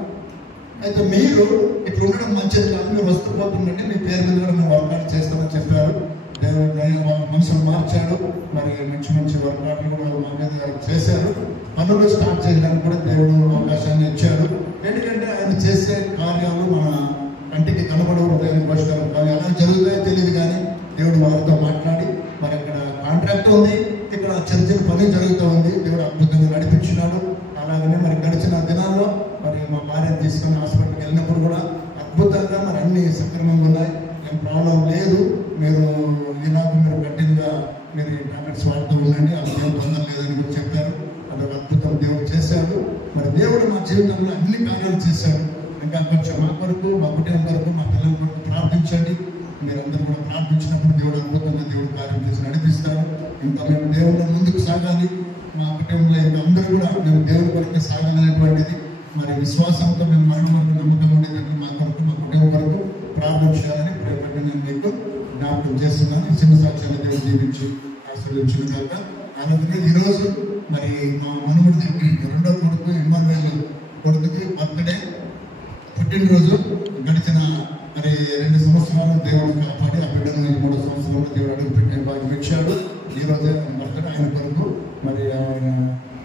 అయితే మీరు ఇట్లా ఉండడం మంచిది కాదు, మీరు వస్తూ పోతుండండి, మీ పేరు మీద కూడా మేము వర్కౌట్ చేస్తామని చెప్పారు. దేవుడు మనుషులు మార్చాడు, మరి మంచి మంచి వర్కౌట్లు కూడా మా మీద చేశారు. పనులు స్టార్ట్ చేయడానికి కూడా దేవుడు అవకాశాన్ని ఇచ్చాడు. ఎందుకంటే ఆయన చేసే కార్యాలు మన కంటికి కనబడవు, హృదయానికి పరిష్కారం కాదు. ఎలా జరుగుతాయో తెలియదు, కానీ దేవుడు వారితో మాట్లాడి మరి అక్కడ కాంట్రాక్ట్ ఉంది, ఇక్కడ చర్చల పని జరుగుతూ ఉంది. దేవుడు అద్భుతంగా నడిపించినాడు. అలాగనే మరి గడిచిన దినాల్లో మరి మా భార్యను తీసుకుని హాస్పిటల్కి వెళ్ళినప్పుడు కూడా అద్భుతంగా మరి అన్ని సక్రమంగా ఉన్నాయి, ఏం ప్రాబ్లం లేదు. మీరు ఇలాగ మీరు కఠినంగా మీరు టాబ్లెట్స్ వాడుతూ ఉండండి, అది ఏం తొందర లేదని మీరు చెప్పారు. అదొక అద్భుతం దేవుడు చేశాడు. మరి దేవుడు మా జీవితంలో అన్ని కార్యాలు చేశాడు. ఇంకా కొంచెం మా కొరకు, మా కుటుంబం కొరకు, మా పిల్లల కొరకు ప్రార్థించండి. మీరందరూ కూడా ప్రార్థించినప్పుడు దేవుడు అద్భుతంగా దేవుడు కార్యం చేసి నడిపిస్తారు. ఇంకా మేము దేవుళ్ళ ముందుకు సాగాలి, మా కుటుంబంలో ఇంకా అందరూ కూడా మేము దేవుడి కొరకు సాగాలనేటువంటిది మరి విశ్వాసంతో మేము మరణం వరకు నమ్మకం ఉండేటట్టు మా కొరకు, మా కుటుంబం కొరకు ప్రార్థన చేయాలని ప్రేమపడి నేను మీకు జ్ఞాపకం చేస్తున్నాను. చిన్న సాక్ష్యాన్ని దేవుడు జీవించి ఆశీర్వదించిన కాక. అలాగే ఈరోజు మరి మా మనుమడి 2వ కొడుకు ఇమ్మానుయేల్ కొడుకుకి బర్త్డే, పుట్టినరోజు. గడిచిన మరి 2 సంవత్సరాలు దేవుడు కాపాడి ఆ బిడ్డను 3వ సంవత్సరంలో దేవుడు అడుగు పెట్టే భాగ్యం ఇచ్చాడు. ఈరోజు బర్త్డే ఆయన కొరకు మరి ఆయన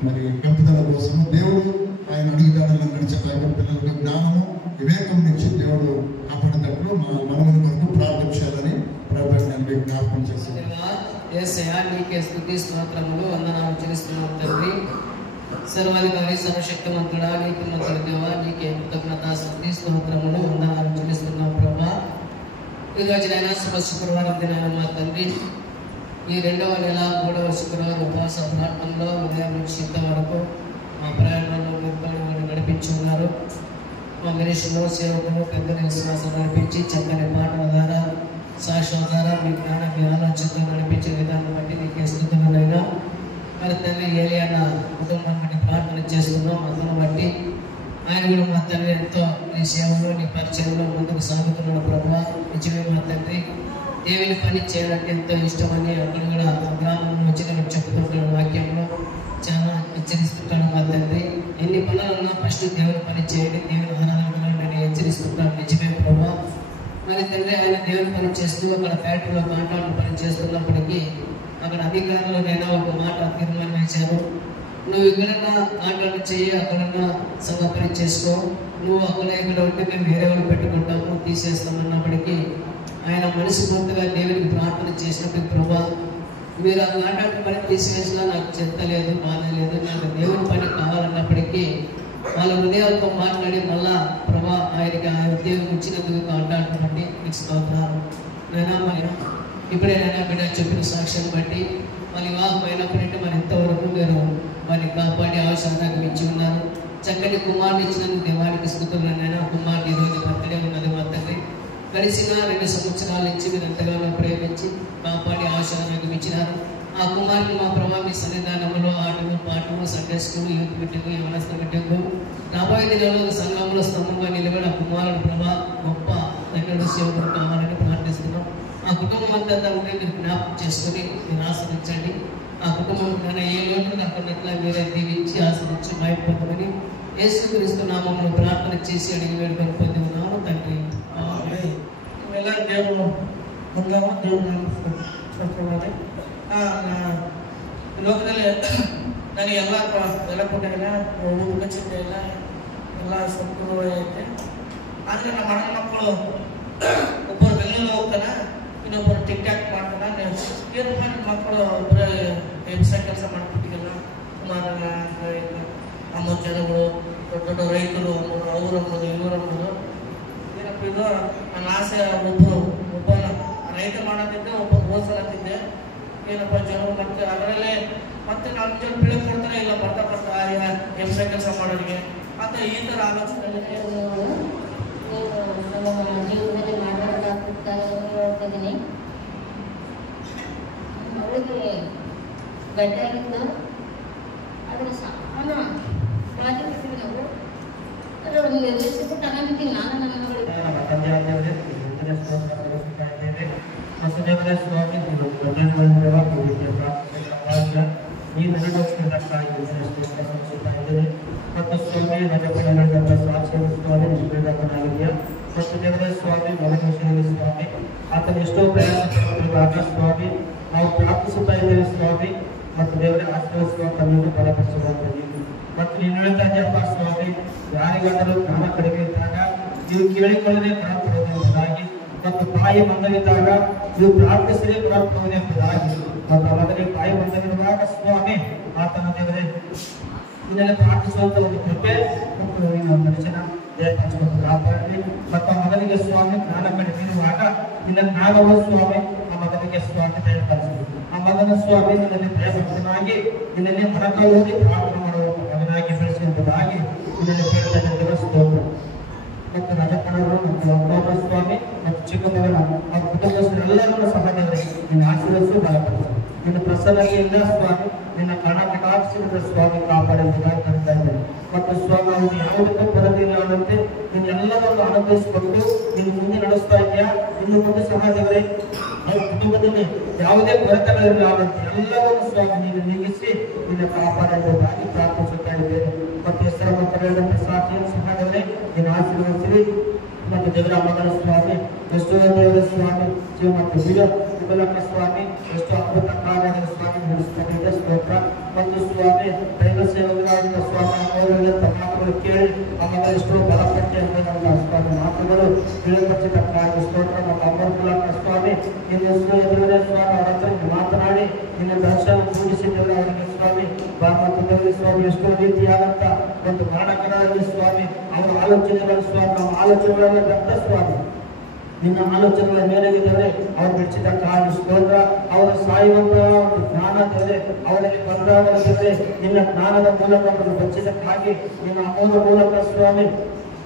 మరి పెంపుదల కోసం దేవుడు ఆయన అడుగుతాడని నడిచే పిల్లలకు జ్ఞానము, వివేకం నుంచి దేవుడు కాపాడేటప్పుడు మా మనముని కొరకు ప్రార్థించాలని ప్రభుత్వాన్ని జ్ఞాపకం చేస్తున్నాను. నీకే స్తుతి స్తోత్రములు వందనాలు చెల్లిస్తున్నాం తండ్రి. సర్వాధికారి సర్వశక్తిమంతుడా, నీతిమంతుల దేవా, నీకే కృతజ్ఞత స్తుతి స్తోత్రములు వందనాలు చెల్లిస్తున్నాం ప్రభా. ఈ రోజునైనా శుక్రవారం దినాన మా తండ్రి ఈ 2వ నెల 3వ శుక్రవారం ఉపవాస ప్రార్థనలో ఉదయం నుంచి ఇంతవరకు మా ప్రయాణంలో మీరు నడిపించున్నారు. మా మినిషన్లో సేవకులు పెద్దల విశ్వాసం నడిపించి చక్కని పాటల ద్వారా, సాక్ష్యం ద్వారా మీ జ్ఞాన ఆలోచనతో నడిపించే విధానం బట్టి నీకు స్తుతులనైనా. మరి తల్లి ఏలియన్న కుటుంబం బట్టి ప్రార్థన చేస్తున్నాం. అందును బట్టి ఆయన కూడా మా తండ్రి ఎంతో నీ సేవలో నీ పరిచయంలో ముందుకు సాగుతున్నాడు ప్రభావ. నిజమే మా తండ్రి, దేవుని పని చేయడానికి ఎంతో ఇష్టమని అక్కడ కూడా గ్రామంలో వచ్చి నేను చెప్పుకుంటున్నాను. వాక్యంలో చాలా హెచ్చరిస్తుంటాను మా తండ్రి. ఎన్ని పనులున్నా ఫస్ట్ దేవుని పని చేయండి, దేవుని ఆరాధన నేను హెచ్చరిస్తుంటాను. నిజమే ప్రభావ. మరి తండ్రి ఆయన దేవుని పని చేస్తూ అక్కడ ఫ్యాక్టరీలో కాంట్రాక్ట్ పని చేస్తున్నప్పటికీ అక్కడ అధికారులనైనా ఒక మాట తీర్మానం వేశారు, నువ్వు ఎక్కడన్నా కాంట్రాక్ట్ చేయి, అక్కడన్నా సంఘ పని చేసుకో, నువ్వు అక్కడ ఇక్కడ ఉంటే మేము వేరే వాళ్ళు పెట్టుకుంటాము తీసేస్తామన్నప్పటికీ ఆయన మనస్ఫూర్తిగా దేవునికి ప్రార్థన చేసినప్పుడు ప్రభా మీరు ఆ కాంట్రాక్ట్ పని తీసివేసినా నాకు చింత లేదు, బాధ లేదు, నాకు దేవుని పని కావాలన్నప్పటికీ వాళ్ళ హృదయాలతో మాట్లాడి మళ్ళా ప్రభా ఆయనకి ఆ ఉద్యోగం ఇచ్చినందుకు కాంట్రాక్ట్ బట్టి మీకు స్తోత్రాలు నైనా. మరి ఇప్పుడేనైనా బిడ్డ చెప్పిన సాక్ష్యాన్ని బట్టి మళ్ళీ వివాహం అయినప్పుడంటే మరి ఇంతవరకు మీరు వారిని కాపాడి అవసరానికి ఇచ్చి ఉన్నారు. చక్కటి కుమారుని ఇచ్చినందుకు దేవానికి స్తుతులనైనా. కుమారుడు ఈరోజు బర్త్డే ఉన్నది మా తండ్రి. గడిచిన 2 సంవత్సరాల నుంచి మీరు ఎంతగానో ప్రేమించి కాపాడి అవసరానికి ఇచ్చినారు. ఆ కుమారుని మా ప్రభావ మీ సన్నిధానంలో ఆటలు పాటలు సండే స్కూల్ యూత్ మీటింగ్ యవనస్తుల మీటింగ్ రాబోయే దినాల్లో సంఘంలో స్తంభంగా నిలబడి ఆ కుమారుడు ప్రభా గొప్ప దగ్గర సేవకుడు కావాలని ప్రార్థిస్తున్నాం. ఆ కుటుంబం అంతా తండ్రి మీరు జ్ఞాపకం చేసుకుని మీరు ఆస్వాదించండి. ఆ కుటుంబం ఏ లోటు అక్కడట్లా మీరే దీవించి ఆస్వాదించి బయటపడమని యేసుక్రీస్తు నామములో ప్రార్థన చేసి అడిగి వేడుకొని పొంది ఉన్నాము తండ్రి. ಎಲ್ಲ ದೇವರು ಬಂದವ ದೇವ್ರು ಲೋಕದಲ್ಲಿ ನನಗೆ ಎಲ್ಲ ಕೊಟ್ಟಾಗಿಲ್ಲ, ಊಟ ಚಿಂತೆ ಇಲ್ಲ, ಎಲ್ಲ ಸಂಪೂರ್ಣವಾಗೈತೆ. ಆದರೆ ನಮ್ಮ ಅಣ್ಣ ಮಕ್ಕಳು ಒಬ್ಬರು ಬೆಂಗಳೂರು ಹೋಗ್ತಾನೆ, ಇನ್ನೊಬ್ಬರು ಟಿಕ್ ಟಾಕ್ ಮಾಡ್ತಾನೆ. ಏನಪ್ಪ ನನ್ನ ಮಕ್ಕಳು ಒಬ್ಬರೇ ವ್ಯವಸಾಯ ಕೆಲಸ ಮಾಡ್ಬಿಟ್ಟಿಲ್ಲ. ಸುಮಾರು 3 ಜನಗಳು ದೊಡ್ಡ ದೊಡ್ಡ ರೈತರು ಅವ್ರು ಅಂಬೋದು ಇವ್ರು ಅಂಬೋದು. ಏನಪ್ಪ ಇದು ನನ್ನ ಆಸೆ, ಒಬ್ಬ ರೈತ ಮಾಡೋದಿದ್ದೆ, ಒಬ್ಬ ಹೋಲ್ಸಲತ್ತಿದ್ದೆ. ಏನಪ್ಪ ಜನರು ಮತ್ತೆ ಅದರಲ್ಲೇ ಮತ್ತೆ 4 ಜನ ಬೆಳೆ ಕೊಡ್ತಾರೆ ಇಲ್ಲ ಬರ್ತಾ ವ್ಯವಸಾಯ ಕೆಲಸ ಮಾಡೋರಿಗೆ ಮತ್ತೆ ಈ ಥರ ಆಲೋಚನೆ ಜೀವನದಲ್ಲಿ ಮಾಡಬೇಕಾಗ್ತಿದ್ದಾರೆ ಹೇಳ್ತಿದ್ದೀನಿ. ಅವಳಿಗೆ ಗಡ್ಡೆಯಾಗಿದ್ದು ಅದರ ಸಾಮಾನ ಬಾಜು ಬಿಟ್ಟಿವಿ ನಾವು. ಆದರೆ ಒಂದು ನಿರ್ದೇಶಿಸಿಬಿಟ್ಟು ಅನ್ನೋದಿದ್ದೀನಿ ನಾನು ನನ್ನ ಮಗಳಿಗೆ ವಸುದೇವರ ಸ್ವಾಮಿ ಈ ನಡೆದಕ್ಕಾಗಿ ಮತ್ತು ಸ್ವಾಮಿ ರಜಪಣಗಳಿಂದ ಸಾಕ್ಷಿ ಸ್ವಾಮಿ ನಿಷ್ಠಾಪನಾಗಿದೆಯಾ. ವಸುದೇವರ ಸ್ವಾಮಿ ಮಲಮೇಶ್ವರ ಸ್ವಾಮಿ ಆತನ ಎಷ್ಟೋ ಪ್ರಯಾಸ ಪಡುತ್ತಿರುವಾಗ ಸ್ವಾಮಿ ನಾವು ಪ್ರಾರ್ಥಿಸುತ್ತಾ ಇದ್ದೇವೆ ಸ್ವಾಮಿ. ಮತ್ತು ದೇವರ ಆಶೀರ್ವದಿಸುವ ತಮ್ಮನ್ನು ಬಲಪಡಿಸುವಂಥದ್ದು. ಮತ್ತು ನೀನು ಹೇಳ್ತಾ ಇದ್ದೀಯಪ್ಪ ಸ್ವಾಮಿ, ಯಾರಿಗಾದರೂ ಜ್ಞಾನ ಕಡಿಮೆ ಇದ್ದಾಗ ನೀವು ಕೇಳಿಕೊಳ್ಳದೆ ಪ್ರಾರ್ಥಿಸುವುದಾಗಿ ಮತ್ತು ತಾಯಿ ಬಂದವಿದ್ದಾಗ ನೀವು ಪ್ರಾರ್ಥಿಸದೆ ಪ್ರಾರ್ಥಿಸುವುದೆಂಬುದಾಗಿ ಮತ್ತು ಅವರಿಗೆ ತಾಯಿ ಬಂದವಿರುವಾಗ ಸ್ವಾಮಿ ಆತನ ದೇವರೇ ಇದನ್ನು ಪ್ರಾರ್ಥಿಸುವಂತ ಒಂದು ಕೃಪೆ ಮತ್ತು ದರ್ಶನ ದೇವಸ್ಥಾನ ಕಾಪಾಡಿ. ಮತ್ತು ಆ ಮಗನಿಗೆ ಸ್ವಾಮಿ ಜ್ಞಾನ ಕಡಿಮೆ ಇರುವಾಗ ನಿನ್ನ ಜ್ಞಾನವು ಸ್ವಾಮಿ ಆ ಮಗನಿಗೆ ಸ್ವಾಮಿ ದಯಪಾಲಿಸಬೇಕು. ಆ ಮಗನ ಸ್ವಾಮಿ ನಿನ್ನಲ್ಲಿ ಭಯಭಕ್ತನಾಗಿ ನಿನ್ನಲ್ಲಿ ಮನಕಲ್ಲೋದಿ ಪ್ರಾರ್ಥನೆ ಮಾಡುವ ಮಗನಾಗಿ ಬೆಳೆಸುವಂತದಾಗಿ ನಿನ್ನಲ್ಲಿ ಬೇಡ ಸ್ತೋತ್ರ. ಮತ್ತು ರಜಕಣರು ಮತ್ತು ಅಪ್ಪನ ಸ್ವಾಮಿ ಮತ್ತು ಚಿಕ್ಕಮಗನ ಅವ್ರ ಕುಟುಂಬಸ್ಥರೆಲ್ಲರನ್ನು ಸಹ ನಿನ್ನ ಆಶೀರ್ವದಿಸಿ ಬಲಪಡಿಸು. ನಿನ್ನ ಪ್ರಸನ್ನತೆಯಿಂದ ಸ್ವಾಮಿ ನಿನ್ನ ಕರ್ನಾಟಕ ಸ್ವಾಮಿ ಕಾಪಾಡುವುದಾಗಿ ಕರೀತಾ ಇದ್ದೇನೆ. ಮತ್ತು ಸ್ವಾಮಿ ಅವರು ಯಾವುದಕ್ಕೂ ಕೊರತೆಯಿಲ್ಲ ಅನ್ನಂತೆ ನಿನ್ನೆಲ್ಲರನ್ನು ಅನುಭವಿಸಿಕೊಂಡು ನೀನು ಮುಂದೆ ನಡೆಸ್ತಾ ಇದೆಯಾ. ಇನ್ನು ಮುಂದೆ ಸಮಾಜಗಳೇ ಅವ್ರ ಕುಟುಂಬದಲ್ಲಿ ಯಾವುದೇ ಕೊರತೆಗಳಿಲ್ಲ ಅನ್ನಂತೆ ಎಲ್ಲರನ್ನು ಸ್ವಾಮಿ ನೀನು ನೀಗಿಸಿ ನಿನ್ನ ಕಾಪಾಡುವುದಾಗಿ ಪ್ರಾರ್ಥಿಸುತ್ತಾ ಇದ್ದೇನೆ. ಮತ್ತು ಹೆಸರ ಮಕ್ಕಳಿಂದ ಸಾಕ್ಷಿಯನ್ನು ಸಮಾಜಗಳೇ ನೀನು ಆಶೀರ್ವದಿಸಿರಿ. ಮತ್ತು ದೇವರ ಮಗನ ಸ್ವಾಮಿ ಎಷ್ಟೋ ದೇವರ ಸ್ವಾಮಿ ಮತ್ತು ವಿಮಲಕ ಸ್ವಾಮಿ ಎಷ್ಟು ಅದ್ಭುತ ಕಾರ್ಯಗಳ ಸ್ವಾಮಿ ನಡೆಸುತ್ತಿದ್ದ ಸ್ತೋತ್ರ. ಮತ್ತು ಸ್ವಾಮಿ ದೈವ ಸೇವಕರಾದ ಸ್ವಾಮಿ ಅವರೆಲ್ಲ ಮಾತುಗಳು ಕೇಳಿ ಆ ಮಗ ಎಷ್ಟೋ ಬಲಪಟ್ಟೆ ಎಂಬುದನ್ನ ಸ್ವಾಮಿ ಮಾತುಗಳು ತಿಳಿಪಡಿಸಿದ್ದಕ್ಕಾಗಿ ಸ್ತೋತ್ರ. ನಮ್ಮ ಅಮ್ಮರ ಮೂಲಕ ಸ್ವಾಮಿ ನಿನ್ನ ದೇವರೇ ಸ್ವಾಮಿ ಅವರ ಹತ್ರ ಮಾತನಾಡಿ ನಿನ್ನ ದರ್ಶನ ಮೂಡಿಸಿದ್ದೇವೆ ಅವರಿಗೆ ಸ್ವಾಮಿ. ಮತ್ತು ದೇವರ ಸ್ವಾಮಿ ಎಷ್ಟೋ ರೀತಿಯಾದಂತ ಒಂದು ಕಾರಣಕರಾಗಿ ಸ್ವಾಮಿ ಅವರ ಆಲೋಚನೆಗಳು ಸ್ವಾಮಿ ನಮ್ಮ ಆಲೋಚನೆಗಳ ದತ್ತ ಸ್ವಾಮಿ ನಿನ್ನ ಆಲೋಚನೆಗಳ ಮೇಲೆಗಿದ್ದಾರೆ ಅವರು ಬಿಡಿಸಿದ ಕಾಯಿ ಸ್ತೋತ್ರ. ಅವರು ಸಾಯುವಂತ ಒಂದು ಜ್ಞಾನ ದೇವರೇ ಅವರಿಗೆ ಬಂದಾಗಲಿದೆ. ನಿನ್ನ ಜ್ಞಾನದ ಮೂಲಕ ಅವರು ಬಚ್ಚಿದಕ್ಕಾಗಿ ನಿನ್ನ ಅಮೋಘ ಮೂಲಕ ಸ್ವಾಮಿ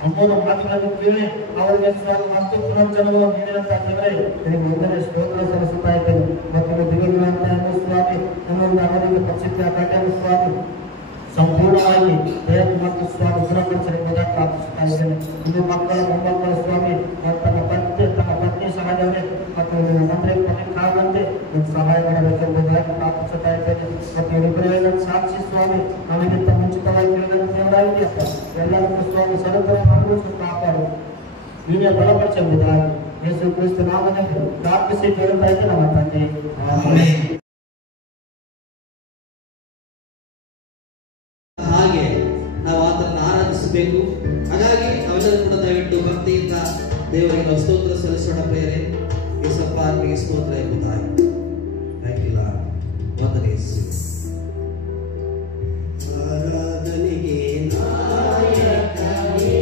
ಅಮೋಘ ಮಾತುಗಳನ್ನು ಕೇಳಿ ಅವರಿಗೆ ಸ್ವಾಮಿ ಮತ್ತು ಪುನರ್ಜನ್ಮ ನೀಡಿದಂತ ದೇವರೇ ನಿನಗೆ ಒಂದನೇ ಸ್ತೋತ್ರ ಸಲ್ಲಿಸುತ್ತಾ ಇದ್ದೇನೆ. ಮತ್ತು ದಿವ್ಯವಂತ ಸ್ವಾಮಿ ನನ್ನೊಂದು ಅವರಿಗೆ ಬಚ್ಚಿದ್ದ ಕಟ್ಟೆ ಸ್ವಾಮಿ ಸಂಪೂರ್ಣವಾಗಿ ದೇವ ಮತ್ತು ಸ್ವಾಮಿ ಗುಣಪಡಿಸಲು ಪ್ರಾರ್ಥಿಸ್ತಾ ಇದ್ದೇನೆ. ಇದು ಮಕ್ಕಳ ಮೊಮ್ಮಕ್ಕಳ ಸ್ವಾಮಿ ತಮ್ಮ ಪತ್ನಿ ಸಹಜವೇ ಮತ್ತು ಮಂತ್ರಿ ಕಾರಣಂತೆ ಸಹಾಯ ಮಾಡಬೇಕೆಂಬುದಾಗಿ ಪ್ರಾರ್ಥಿಸ್ತಾ ಇದ್ದೇನೆ. ಮತ್ತು ಇಬ್ಬರು ಸಾಕ್ಷಿ ಸ್ವಾಮಿ ನಮಗಿಂತ ಮುಂಚಿತವಾಗಿ ದೇವರಾಗಿದೆಯಪ್ಪ ಎಲ್ಲರಿಗೂ ಸ್ವಾಮಿ ಸದುಪಯೋಗ ಕಾಪಾಡು ನೀನೇ ಬಲಪಡಿಸಬಹುದಾಗಿ ಯೇಸು ಕ್ರಿಸ್ತ ನಾಮದಲ್ಲಿ ಪ್ರಾರ್ಥಿಸಿ ಕೇಳ್ತಾ ಇದ್ದೆ ನಮ್ಮ ತಂದೆ. ಹಾಗೆ ನಾವು ಆತನನ್ನು ಆರಾಧಿಸಬೇಕು. ಹಾಗಾಗಿ ನಾವೆಲ್ಲರೂ ಕೂಡ ದಯವಿಟ್ಟು ಭಕ್ತಿಯಿಂದ ದೇವರಿಗೆ ನಾವು ಸ್ತೋತ್ರ ಸಲ್ಲಿಸೋಣ. ಪ್ರಿಯರೇ, ಯೇಸಪ್ಪ ನಿಮಗೆ ಸ್ತೋತ್ರ ಎಂಬುದಾಗಿ ಥ್ಯಾಂಕ್ ವಂದನೆ ಯೇಸು. ಆರಾಧನೆಗೆ ನಾಯಕನೇ,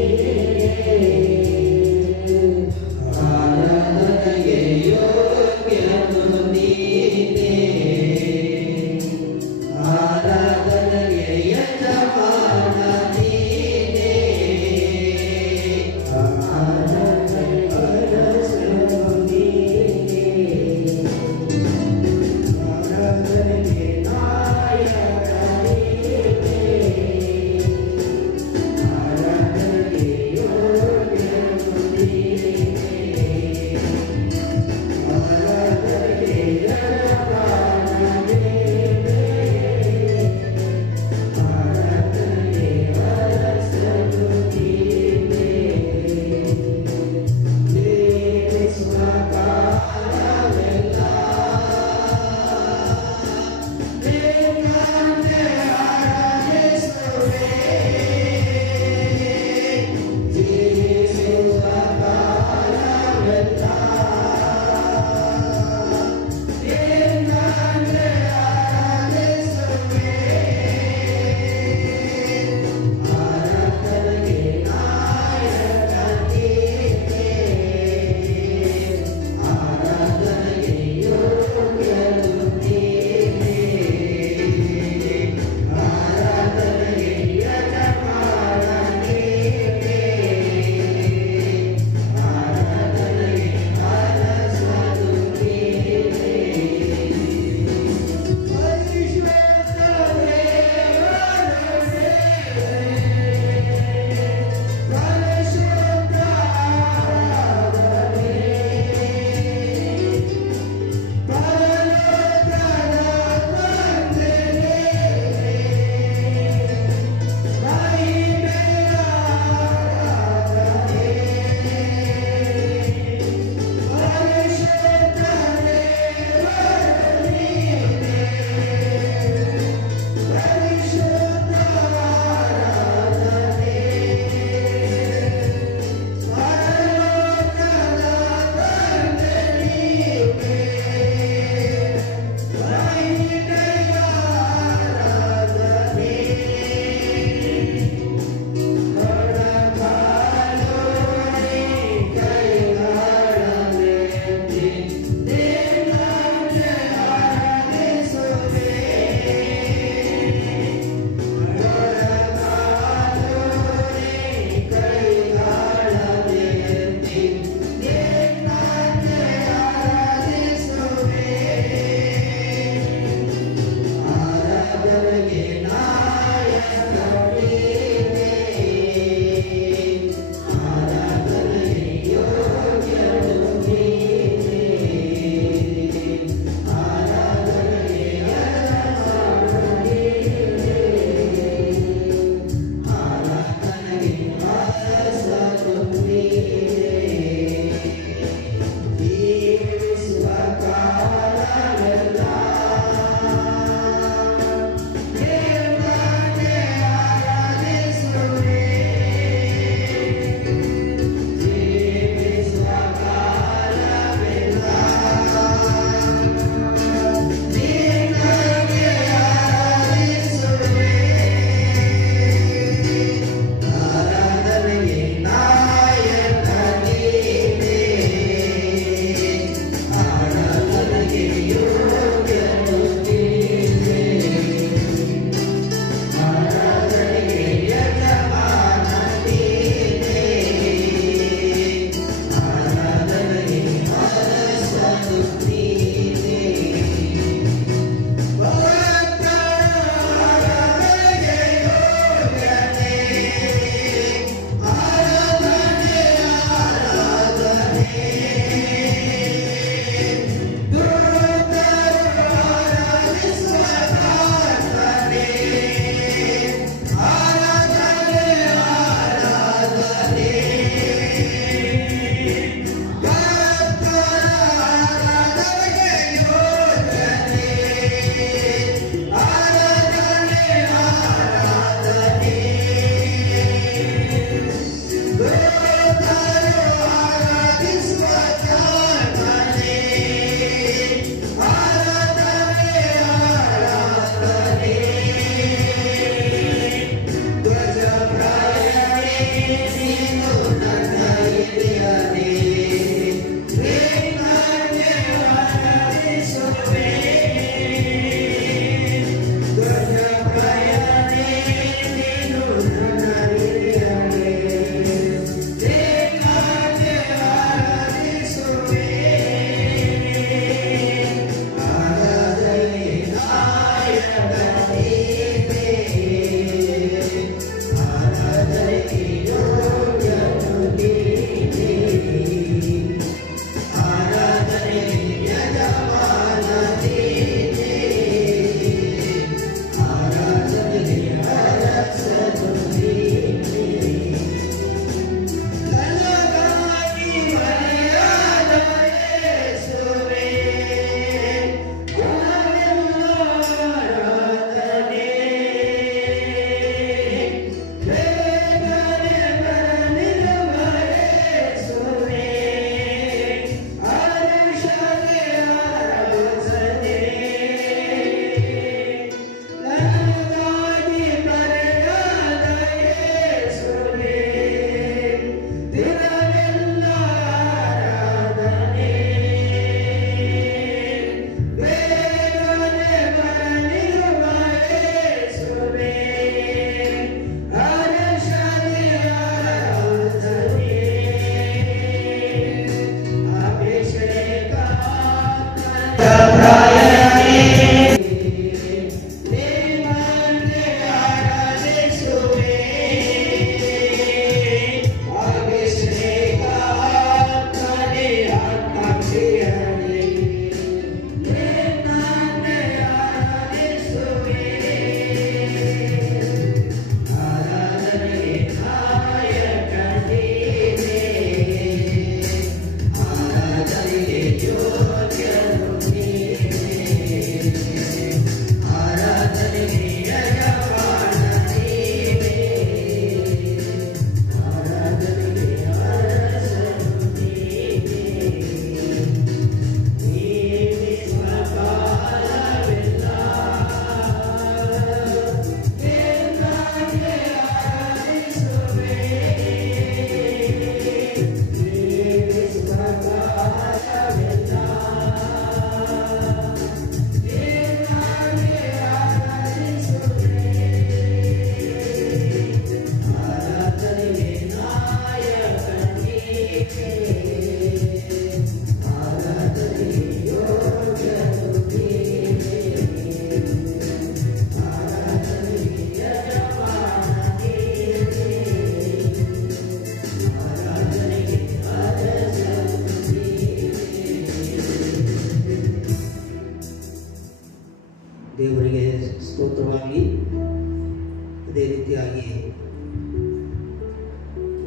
ಆರಾಧನೆಗೆ ಯೋಗ್ಯನು ನೀನೇ, ಆರಾಧನೆಗೆ ಯಜಮಾನ ನೀನೇ, ಆರಾಧನೆಗೆ ಅರಸನು ನೀನೇ.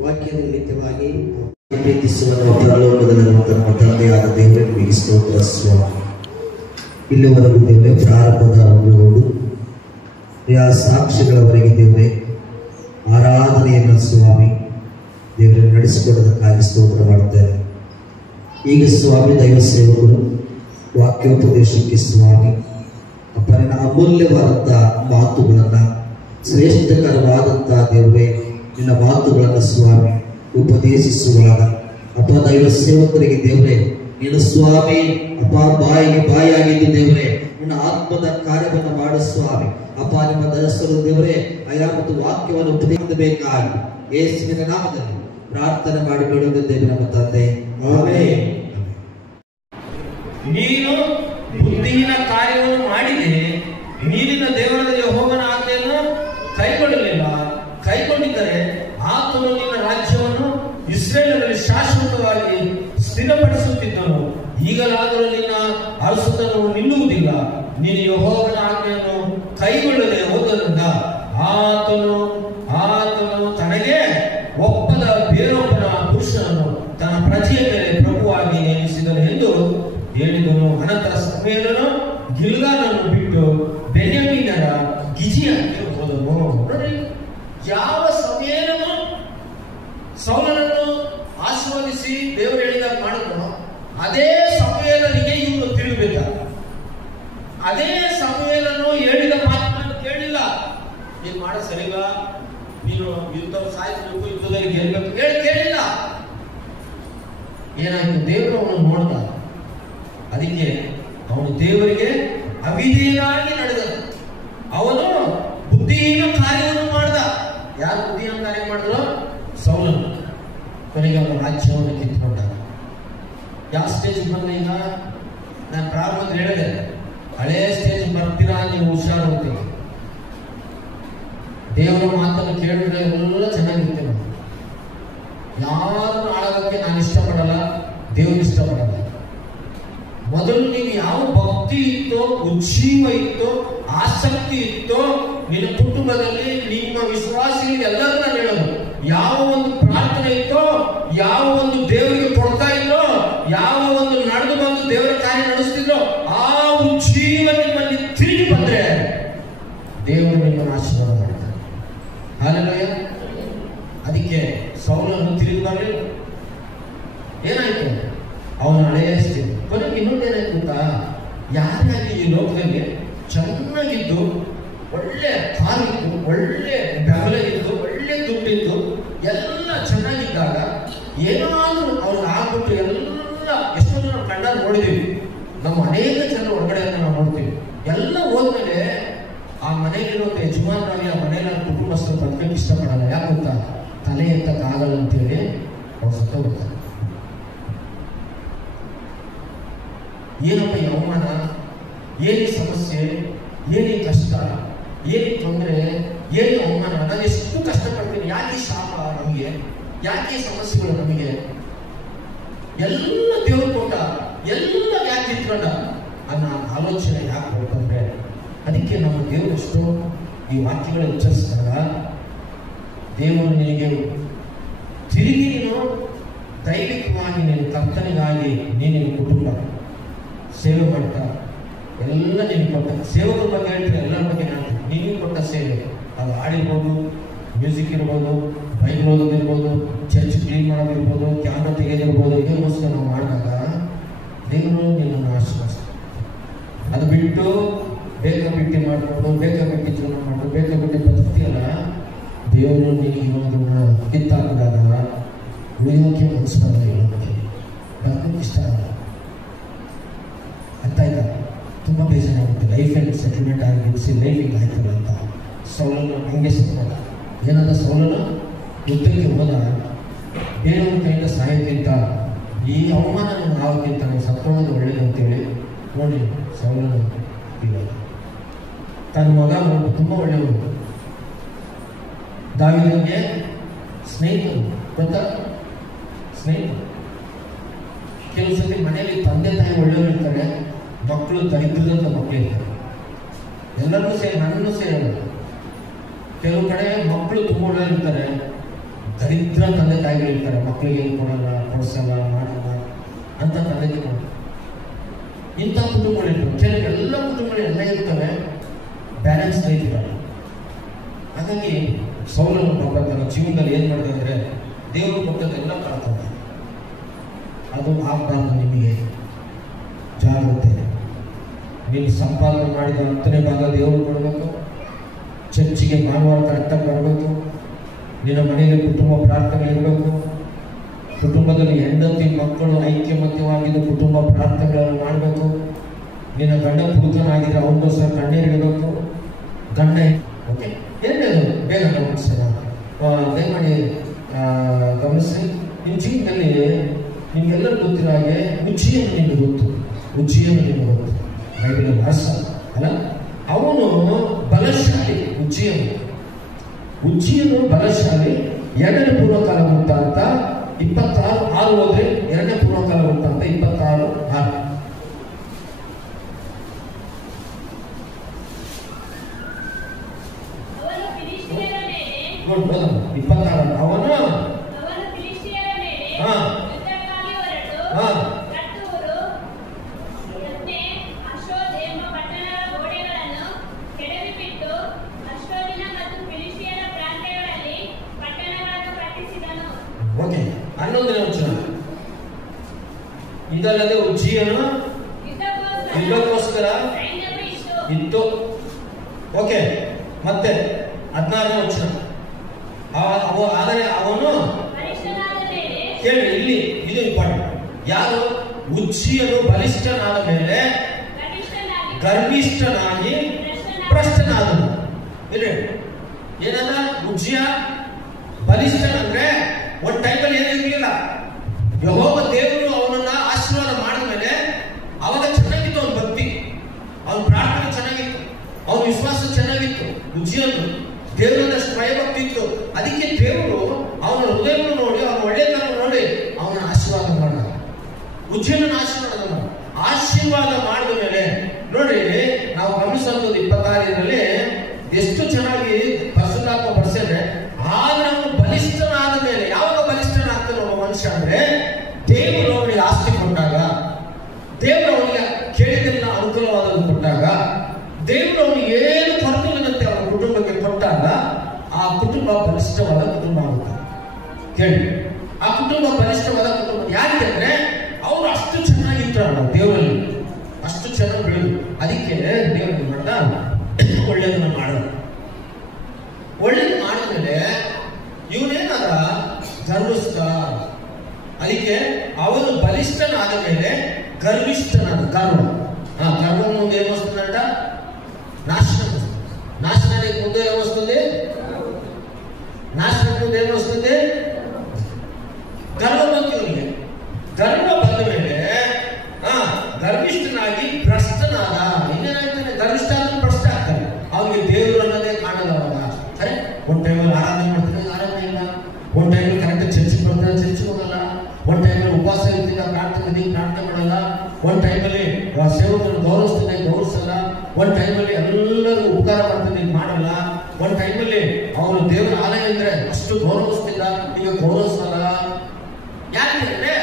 ವಾಕ್ಯದ ನಿಮಿತ್ತವಾಗಿ ಪ್ರೀತಿಸುವ ಪರಲೋಕದಲ್ಲಿರುವಂತಹ ನಮ್ಮ ತಂದೆಯಾದ ದೇವರಿಗೆ ಸ್ತೋತ್ರ ಸ್ವಾಮಿ. ಇಲ್ಲಿವರೆಗೂ ದೇವರೇ ಪ್ರಾರಂಭದ ಒಂದು ಸಾಕ್ಷಿಗಳವರೆಗೆ ದೇವರೇ ಆರಾಧನೆಯನ್ನು ಸ್ವಾಮಿ ದೇವರನ್ನು ನಡೆಸಿಕೊಡೋದಕ್ಕಾಗಿ ಸ್ತೋತ್ರ ಮಾಡ್ತೇನೆ. ಈಗ ಸ್ವಾಮಿ ದೈವ ಸೇವಕರು ವಾಕ್ಯೋಪದೇಶಕ್ಕೆ ಸ್ವಾಮಿ ಅಪ್ಪನ ಅಮೂಲ್ಯವಾದಂಥ ಮಾತುಗಳನ್ನು ಶ್ರೇಷ್ಠಕರವಾದಂಥ ದೇವರೇ ನಿನ್ನ ಮಾತುಗಳನ್ನು ಸ್ವಾಮಿ ಉಪದೇಶಿಸುವಾಗ ಅಪ್ಪ ದೈವ ಸೇವಕರಿಗೆ ದೇವರೇ ನೀನು ಸ್ವಾಮಿ ಅಪ್ಪ ಬಾಯಿಗೆ ಬಾಯಿಯಾಗಿದ್ದು ದೇವರೇ ನಿನ್ನ ಆತ್ಮದ ಕಾರ್ಯವನ್ನು ಮಾಡು ಸ್ವಾಮಿ ಅಪ್ಪ ನಿಮ್ಮ ದಯಸ್ಥರು ದೇವರೇ ಆಯಾ ಮತ್ತು ವಾಕ್ಯವನ್ನು ಉಪದೇಶಿಸಬೇಕಾಗಿ ಯೇಸುವಿನ ನಾಮದಲ್ಲಿ ಪ್ರಾರ್ಥನೆ ಮಾಡಿಕೊಳ್ಳುತ್ತಿದ್ದೇವೆ ನಮ್ಮ ತಂದೆ ಆಮೆನ್. ನೀನು ಬುದ್ಧಿಹೀನ ಕಾರ್ಯವನ್ನು ಮಾಡಿದೆ, ನೀನಿನ ದೇವರಾದ ಯೆಹೋವನ ಆಜ್ಞೆಯನ್ನು ಕೈಗೊಂಡಿದ್ದರೆ ಆತನು ನಿನ್ನ ರಾಜ್ಯವನ್ನು ಇಸ್ರೇಲರಲ್ಲಿ ಶಾಶ್ವತವಾಗಿ ಸ್ಥಿರಪಡಿಸುತ್ತಿದ್ದನು. ಈಗಲಾದರೂ ನಿನ್ನ ಅರಸುತನವು ನಿಲ್ಲುವುದಿಲ್ಲ. ನೀನು ಯೆಹೋವನ ಆಜ್ಞೆಯನ್ನು ಕೈಗೊಳ್ಳದೆ ಹೋದರಿಂದ ಆತನು ತನಗೆ ಒಪ್ಪದ ಬೇರೊಬ್ಬನ ಪುರುಷನನ್ನು ತನ್ನ ಪ್ರಜೆಯ ಮೇಲೆ ಪ್ರಭುವಾಗಿ ನೇಮಿಸಿದನು ಎಂದು ಹೇಳಿದನು. ಅನಂತರ ಸಮುವೇಲನು ಗಿಲ್ಗಾಲನ್ನು ಬಿಟ್ಟು ಬೆನ್ಯಾಮೀನರ ಗಿಜಿಯಕ್ಕೆ ಹೋದನು. ನೋಡಿ, ಯಾವ ಸಮುವೇಲನು ಸೌಲನನ್ನು ಆಶೀರ್ವದಿಸಿ ದೇವರು ಹೇಳಿದಾಗ ಮಾಡಿದ್ರು, ಅದೇ ಸಮುವೇಲನಿಗೆ ಇವರು ತಿರುಗಬೇಕ. ಅದೇ ಸಮುವೇಲನು ಹೇಳಿದ ಮಾತನ್ನು ಕೇಳಿಲ್ಲ. ನೀನು ಮಾಡ ಸರಿಗ, ನೀನು ಯುದ್ಧ ಸಾಯಿಸಬೇಕು, ಯುದ್ಧದಲ್ಲಿ ಗೆಲ್ಲಬೇಕು ಕೇಳಿಲ್ಲ. ಏನಾಯ್ತು? ದೇವರು ಅವನು ನೋಡ್ದ. ಅದಕ್ಕೆ ಅವನು ದೇವರಿಗೆ ಅವಿಧೇಯನಾಗಿ ನಡೆದನು. ಅವನು ಬುದ್ಧಿಹೀನ ಕಾರ್ಯವನ್ನು ಮಾಡ್ದ. ಯಾರು ಬುದ್ಧಿಹೀನ ಕಾರ್ಯ ಮಾಡಿದ್ರು? ಸೌಲನು. ಕೊನೆಗೆ ಅವನ ರಾಜ್ಯವನ್ನು ಕಿತ್ಕೊಂಡ. ಯಾವ ಸ್ಟೇಜ್ ಬಂದ? ಈಗ ನಾನು ಪ್ರಾರಂಭ ಹೇಳಿದೆ, ಹಳೇ ಸ್ಟೇಜ್ ಬರ್ತೀರಾ ನೀವು ಹುಷಾರಾಗ್ತೀವಿ. ದೇವರ ಮಾತನ್ನು ಕೇಳಿದ್ರೆ ಎಲ್ಲ ಚೆನ್ನಾಗಿರ್ತೇವೆ. ಯಾರನ್ನು ಆಳೋದಕ್ಕೆ ನಾನು ಇಷ್ಟಪಡಲ್ಲ, ದೇವರು ಇಷ್ಟಪಡಲ್ಲ. ಮೊದಲು ನೀವು ಯಾವ ಭಕ್ತಿ ಇತ್ತೋ, ಉಜ್ಜೀವ ಇತ್ತೋ, ಆಸಕ್ತಿ ಇತ್ತೋ ನಿನ್ನ ಕುಟುಂಬದಲ್ಲಿ, ನಿಮ್ಮ ವಿಶ್ವಾಸಿಗಳಿಗೆ ಎಲ್ಲರೂ ನಾನು ಹೇಳೋದು, ಯಾವ ಒಂದು ಪ್ರಾರ್ಥನೆ ಇತ್ತೋ, ಯಾವ ಒಂದು ದೇವರಿಗೆ ಕೊಡ್ತಾ ಇಲ್ಲೋ, ಯಾವ ಒಂದು ನಡೆದು ಬಂದು ದೇವರ ಕಾರ್ಯ ನಡೆಸ್ತಿದ್ರೋ ಆ ಉಜ್ಜೀವ ನಿಮ್ಮಲ್ಲಿ ತಿರುಗಿ ಬಂದ್ರೆ ದೇವರು ನಿಮ್ಮನ್ನು ಆಶೀರ್ವಾದ ಮಾಡ್ತಾರೆ. ಹಾಲೆಲೂಯಾ. ಅದಕ್ಕೆ ಸೌಲನು ತಿರುಗಿ ಬರಲಿಲ್ಲ. ಏನಾಯ್ತು? ಅವನು ಹಳೆಯ ಸ್ಥಿತಿ. ಕೊನೆಗೆ ಇನ್ನೊಂದೇನಾಯ್ತು ಗೊತ್ತಾ? ಯಾರಾಗಿ ಈ ಲೋಕದಲ್ಲಿ ಚೆನ್ನಾಗಿದ್ದು, ಒಳ್ಳೆ ಕಾಲಿದ್ದು, ಒಳ್ಳೆ ಬೆಂಬಲ ಇದ್ದು, ಒಳ್ಳೆ ದುಡ್ಡಿದ್ದು, ಎಲ್ಲ ಚೆನ್ನಾಗಿದ್ದಾಗ ಏನಾದ್ರೂ ಅವ್ರು ಆಗ್ಬಿಟ್ಟು ಎಲ್ಲ ಎಷ್ಟೋ ಜನ ಕಂಡ ನೋಡಿದೀವಿ. ನಮ್ಮ ಅನೇಕ ಜನ ಹೊರಗಡೆ ನಾವು ನೋಡ್ತೀವಿ. ಎಲ್ಲ ಹೋದ್ಮೇಲೆ ಆ ಮನೆಯಲ್ಲಿರುವಂತ ಯಜಮಾನರಾಗಿ ಆ ಮನೆಯ ಕುಟುಂಬಸ್ಥರು ಬದುಕಕ್ಕೆ ಇಷ್ಟಪಡಲ್ಲ. ಯಾಕೆ ಗೊತ್ತಾ? ತಲೆ ಎತ್ತಕ್ಕಾಗಲ್ಲ ಅಂತೇಳಿ ಅವ್ರು ಸತ್ತೋಗ್ತಾರೆ. ಏನಪ್ಪ ಈ ಅವಮಾನ, ಏನಿ ಸಮಸ್ಯೆ, ಏನಿ ಕಷ್ಟ, ಏನಿ ತೊಂದರೆ, ಏನಿ ಅವಮಾನ, ನಾನು ಎಷ್ಟು ಕಷ್ಟಪಡ್ತೀನಿ, ಯಾಕೆ ಶಾಪ ನಮಗೆ, ಯಾಕೆ ಸಮಸ್ಯೆಗಳು ನಮಗೆ, ಎಲ್ಲ ದೇವರು ಕೊಟ್ಟ, ಎಲ್ಲ ಯಾಕೆ ಇಟ್ಕೊಂಡ ಅನ್ನೋ ಆಲೋಚನೆ ಯಾಕೆ ಕೊಡ್ತಂದ್ರೆ, ಅದಕ್ಕೆ ನಮ್ಮ ದೇವರಷ್ಟು ಈ ವಾಕ್ಯಗಳ ಉಚ್ಚರಿಸಿದಾಗ ದೇವರು ನಿನಗೆ ತಿರುಗಿ ನೀನು ದೈವಿಕವಾಗಿ ನೀನು ಕರ್ತನಿಗಾಗಿ ನೀನು ಕುಟುಂಬ ಸೇವೆ ಮಾಡ್ತಾ ಎಲ್ಲ ನೀನು ಕೊಟ್ಟ ಸೇವಕರ ಬಗ್ಗೆ ಹೇಳ್ತೀನಿ, ಎಲ್ಲರ ಬಗ್ಗೆ ನಾನು ನೀವು ಕೊಟ್ಟ ಸೇವೆ, ಅದು ಹಾಡಿರ್ಬೋದು, ಮ್ಯೂಸಿಕ್ ಇರ್ಬೋದು, ಬೈಬಲ್ ಓದೋದಿರ್ಬೋದು, ಚರ್ಚ್ ಕ್ಲೀನ್ ಮಾಡೋದಿರ್ಬೋದು, ಕ್ಯಾಮ್ರಾ ತೆಗೆಯೋದಿರ್ಬೋದು, ಇದಕ್ಕೋಸ್ಕರ ನಾವು ಮಾಡಿದಾಗ ದೇವರು ನಿನ್ನನ್ನು ಆಶೀರ್ವದಿಸ್ತಾರೆ. ಅದು ಬಿಟ್ಟು ಬೇಕಾಬಿಟ್ಟಿ ಮಾಡಿಕೊಂಡು ಬೇಕಾಬಿಟ್ಟಿ ಜೀವನ ಮಾಡೋದು, ಬೇಕಾಬಿಟ್ಟಿ ಬದುಕ್ತಿಯಲ್ಲ, ದೇವರು ನಿನಗೆ ಇರೋದನ್ನ ಕಿತ್ತಾಕಿದಾಗ ಉಳಿಯೋಕೆ ಮನಸ್ಸು ಬರಲ್ಲ, ಇರೋದಕ್ಕೆ ಬದುಕೋಕೆ ಇಷ್ಟ ಆಗಲ್ಲ. ಅರ್ಥ ಆಯ್ತಾ? ತುಂಬ ಬೇಜಾರಾಗುತ್ತೆ. ಲೈಫಲ್ಲಿ ಸೆಟಲ್ಮೆಂಟ್ ಆಗಿಸಿ ಲೈಫಿಗೆ ಆಯ್ತಲ್ಲ ಅಂತ ಸೌಲನ್ನು ಹಂಗೆ ಸಿಕ್ಕೋದ. ಏನಾದ ಸೌಲನ್ನು ಯುದ್ಧಕ್ಕೆ ಹೋದ, ಬೇರೆಯವ್ರ ಕೈಯಿಂದ ಸಾಯೋಕ್ಕಿಂತ ಈ ಅವಮಾನ ಆಗೋಕ್ಕಿಂತ ನಾವು ಸತ್ತೋದು ಒಳ್ಳೇದು ಅಂತೇಳಿ ನೋಡಿ ಸೌಲನ್ನು ಇಲ್ಲ. ತನ್ನ ಮಗ ತುಂಬ ಒಳ್ಳೆಯವರು, ದಾವೀದನಿಗೆ ಸ್ನೇಹಿತರು, ಗೊತ್ತಾ? ಸ್ನೇಹಿತರು. ಕೆಲವು ಸತಿ ಮನೆಯಲ್ಲಿ ತಂದೆ ತಾಯಿ ಒಳ್ಳೆಯವರು ಇರ್ತಾರೆ, ಮಕ್ಕಳು ದರಿದ್ರದಂತ ಮಕ್ಕಳು ಇರ್ತಾರೆ. ಎಲ್ಲರೂ ಸೇರಿ, ನನ್ನನ್ನು ಸೇರಲ್ಲ. ಕೆಲವು ಕಡೆ ಮಕ್ಕಳು ತುಂಬ ಒಳ್ಳೆಯವರು ಇರ್ತಾರೆ, ದರಿದ್ರ ತಂದೆ ತಾಯಿಗಳು ಇರ್ತಾರೆ, ಮಕ್ಕಳಿಗೆ ಏನು ಕೊಡಲ್ಲ, ಕೊಡಿಸಲ್ಲ, ಮಾಡಲ್ಲ ಅಂತ ತಂದೆಗಳು. ಇಂಥ ಕುಟುಂಬಗಳಿರ್ತವೆ. ಕೆಲವೆಲ್ಲ ಕುಟುಂಬಗಳು ಎಲ್ಲ ಇರ್ತವೆ, ಬ್ಯಾಲೆನ್ಸ್ ರೈತರಲ್ಲ. ಹಾಗಾಗಿ ಸೌಲಭ್ಯ ಪಾಪ ತನ್ನ ಜೀವನದಲ್ಲಿ ಏನು ಮಾಡಿದೆ ಅಂದರೆ ದೇವರು ಕೊಟ್ಟದೆಲ್ಲ ಕಳ್ಕೊಂಡ. ಅದು ಆಗಬಾರ್ದು. ನಿಮಗೆ ಜಾಗ್ರತೆ. ನೀನು ಸಂಪಾದನೆ ಮಾಡಿದ 10ನೇ ಭಾಗ ದೇವರು ಕೊಡಬೇಕು. ಚರ್ಚಿಗೆ ಭಾನುವಾರ ಕರೆಕ್ಟಾಗಿ ಬರಬೇಕು. ನಿನ್ನ ಮನೆಯಲ್ಲಿ ಕುಟುಂಬ ಪ್ರಾರ್ಥನೆ ಇರಬೇಕು. ಕುಟುಂಬದಲ್ಲಿ ಹೆಂಡತಿ ಮಕ್ಕಳು ಐಕ್ಯಮತ್ಯವಾಗಿದ್ದು ಕುಟುಂಬ ಪ್ರಾರ್ಥನೆಗಳನ್ನು ಮಾಡಬೇಕು. ನಿನ್ನ ಗಂಡ ಪುರುಷನಾಗಿದ್ದರೆ ಅವನಿಗೋಸ್ಕರ ಕಣ್ಣೀರಿಡಬೇಕು. ಗಂಡ ಓಕೆ ಎರಡನೇದು ಬೇಗ ಗಮನಿಸೋಣ, ದಯಮಾಡಿ ಗಮನಿಸಿ. ನಿಮ್ಮ ಜೀವನದಲ್ಲಿ ನಿಮಗೆಲ್ಲರೂ ಗೊತ್ತಿರೋ ಹಾಗೆ ಉಜ್ಜಿಯನ್ನು ನಿಮಗೆ ಗೊತ್ತು. ಉಜ್ಜಿಯನ್ನು ನಿಮಗೆ ಗೊತ್ತು, ಬೈಬಲ್ ಅರಸ ಅಲ್ಲ, ಅವನು ಬಲಶಾಲಿ. ಉಜ್ಜಿಯನ್ನು ಬಲಶಾಲಿ. 2ನೇ ಪೂರ್ವಕಾಲ ವೃತ್ತಾಂತ 26:6 ಹೋದ್ರೆ 2ನೇ ಪೂರ್ವಕಾಲ ವೃತ್ತಾಂತ 26:6. ನೋಡಿ 26. ಅವನು ಓಕೆ 11ನೇ ವಚನ. ಇದಲ್ಲದೆ ಉಜ್ಜಿಯನು ಯುದ್ಧಕ್ಕೋಸ್ಕರ ಇತ್ತು. ಓಕೆ, ಮತ್ತೆ 16ನೇ ವಚನ. ಆದರೆ ಅವನು ಕೇಳಿ, ಇಲ್ಲಿ ಇದು ಇಂಪಾರ್ಟೆಂಟ್. ಯಾರು? ಉಜ್ಜಿಯನು ಬಲಿಷ್ಠನಾದ ಮೇಲೆ ಗರ್ವಿಷ್ಠನಾಗಿ ಭ್ರಷ್ಟನಾದನು. ಇಲ್ಲಿ ಏನಂದ? ಉಜ್ಜಿಯ ಬಲಿಷ್ಠನಂದ್ರೆ ಒಂದು ಟೈಮಲ್ಲಿ ಏನು ಇರಲಿಲ್ಲ. ಯೆಹೋವ ದೇವರು ಅವನನ್ನ ಆಶೀರ್ವಾದ ಮಾಡಿದ ಮೇಲೆ ಅವಾಗ ಚೆನ್ನಾಗಿತ್ತು ಅವನ ಭಕ್ತಿ, ಅವನ ಪ್ರಾರ್ಥನೆ ಚೆನ್ನಾಗಿತ್ತು, ಅವನ ವಿಶ್ವಾಸ ಚೆನ್ನಾಗಿತ್ತು. ಉಜ್ಜಿಯನು ದೇವರದಷ್ಟು ಭಯಭಕ್ತಿ ಇತ್ತು. ಅದಕ್ಕೆ ದೇವರು ಅವನ ಹೃದಯವನ್ನು ನೋಡಿ, ಅವನ ಒಳ್ಳೆಯತನ ನೋಡಿ ಅವನ ಆಶೀರ್ವಾದ ಮಾಡ. ಉಜ್ಜಿಯನ ಆಶೀರ್ವಾದ ಮಾಡಿದ ಮೇಲೆ ನೋಡಿ, ನಾವು ಗಮನಿಸುವಂಥದ್ದು 26ರಲ್ಲಿ ಎಷ್ಟು ಚೆನ್ನಾಗಿ ಪರಿಶುದ್ಧಾತ್ಮ ಬರ್ಸಿದ್ರೆ, ಆಗ ನಾವು ಬಲಿಷ್ಠನಾದ ಮೇಲೆ. ಯಾವಾಗ ಬಲಿಷ್ಠನಾಗ್ತಾನೆ ಒಬ್ಬ ಮನುಷ್ಯ ಅಂದ್ರೆ, ದೇವರು ಅವನಿಗೆ ಆಸ್ತಿ ಕೊಟ್ಟಾಗ, ದೇವರು ಅವನಿಗೆ ಕೇಳಿದೆಲ್ಲ ಅನುಕೂಲವಾದದ್ದು ಕೊಟ್ಟಾಗ, ದೇವರು ಅವನಿಗೆ ಏನು ಕೊರತಿಲ್ಲದಂತೆ ಅವನ ಕುಟುಂಬಕ್ಕೆ ಕೊಟ್ಟಾಗ ಆ ಕುಟುಂಬ ಬಲಿಷ್ಠವಾದ ಕುಟುಂಬ ಆಗುತ್ತೆ. ಕೇಳಿ, ಆ ಕುಟುಂಬ ಬಲಿಷ್ಠವಾದ ಕುಟುಂಬ. ಯಾಕೆಂದ್ರೆ ಅವರು ಅಷ್ಟು ಚೆನ್ನಾಗಿರ್ತಾರಲ್ಲ ದೇವರಲ್ಲಿ, ಅಷ್ಟು ಚೆನ್ನಾಗಿ ಬೆಳೆದು. ಅದಕ್ಕೆ ದೇವರು ಮಾಡ್ದ ಒಳ್ಳೆಯದನ್ನ ಮಾಡೋದು. ಒಳ್ಳೇದು ಮಾಡಿದ್ಮೇಲೆ ಇವನೇನಾದ ಗರ್ವಿಷ್ಠ. ಅದಕ್ಕೆ ಅವನು ಬಲಿಷ್ಠನಾದ ಮೇಲೆ ಗರ್ವಿಷ್ಠನಾದ. ಗರ್ವ ಮುಂದೆ ಏನು ವಸ್ತುಂಟ? ನಾಶನ. ನಾಶನಕ್ಕೆ ಮುಂದೆ ಏನು ವಸ್ತುಂది? ನಾಶನಕ್ಕೆ ಮುಂದೆ ಏನು ವಸ್ತುಂది? ಗರ್ವ ಬಂತು ಇವನಿಗೆ. ಗರ್ವ ಬಂದ ಮೇಲೆ ಗರ್ವಿಷ್ಠನಾಗಿ ಭ್ರಷ್ಟನಾದ. ಇನ್ನೇನಾಗ್ತಾನೆ? ಗರ್ವಿಷ್ಠ ಆದ್ರೆ ಭ್ರಷ್ಟ ಆಗ್ತಾನೆ. ಅವನಿಗೆ ದೇವರು ಅನ್ನೋದೇ ಕಾಣಲ್ಲ. ಅವಾಗ ಅರೆ ಒಂದು ಟೈಮಲ್ಲಿ ಆರಾಧನೆ ಮಾಡ್ತಾನೆ, ಆರಾಧನೆ ಇಲ್ಲ. ಒಂದು ಟೈಮಲ್ಲಿ ಕರೆಕ್ಟ್ ಚರ್ಚಿಗೆ ಬರ್ತಾನೆ, ಚರ್ಚಿಗೆ ಹೋಗಲ್ಲ. ಒಂದು ಟೈಮಲ್ಲಿ ಉಪವಾಸ ಇರ್ತೀನಿ, ಪ್ರಾರ್ಥನೆ ಮಾಡಲ್ಲ. ಒಂದು ಟೈಮಲ್ಲಿ ಸೇವಕರನ್ನು ಗೌರವಿಸ್ತಾನೆ, ಗೌರವಿಸಲ್ಲ. ಒಂದು ಟೈಮಲ್ಲಿ ಎಲ್ಲರಿಗೂ ಉಪಕಾರ ಮಾಡ್ತಾನೆ, ಮಾಡಲ್ಲ. ಒಂದು ಟೈಮಲ್ಲಿ ಅವನು ದೇವರ ಆಲಯ ಇದ್ರೆ ಅಷ್ಟು ಗೌರವಿಸ್ತಿಲ್ಲ, ಈಗ ಗೌರವಿಸಲ್ಲ. ಯಾಕೆಂದ್ರೆ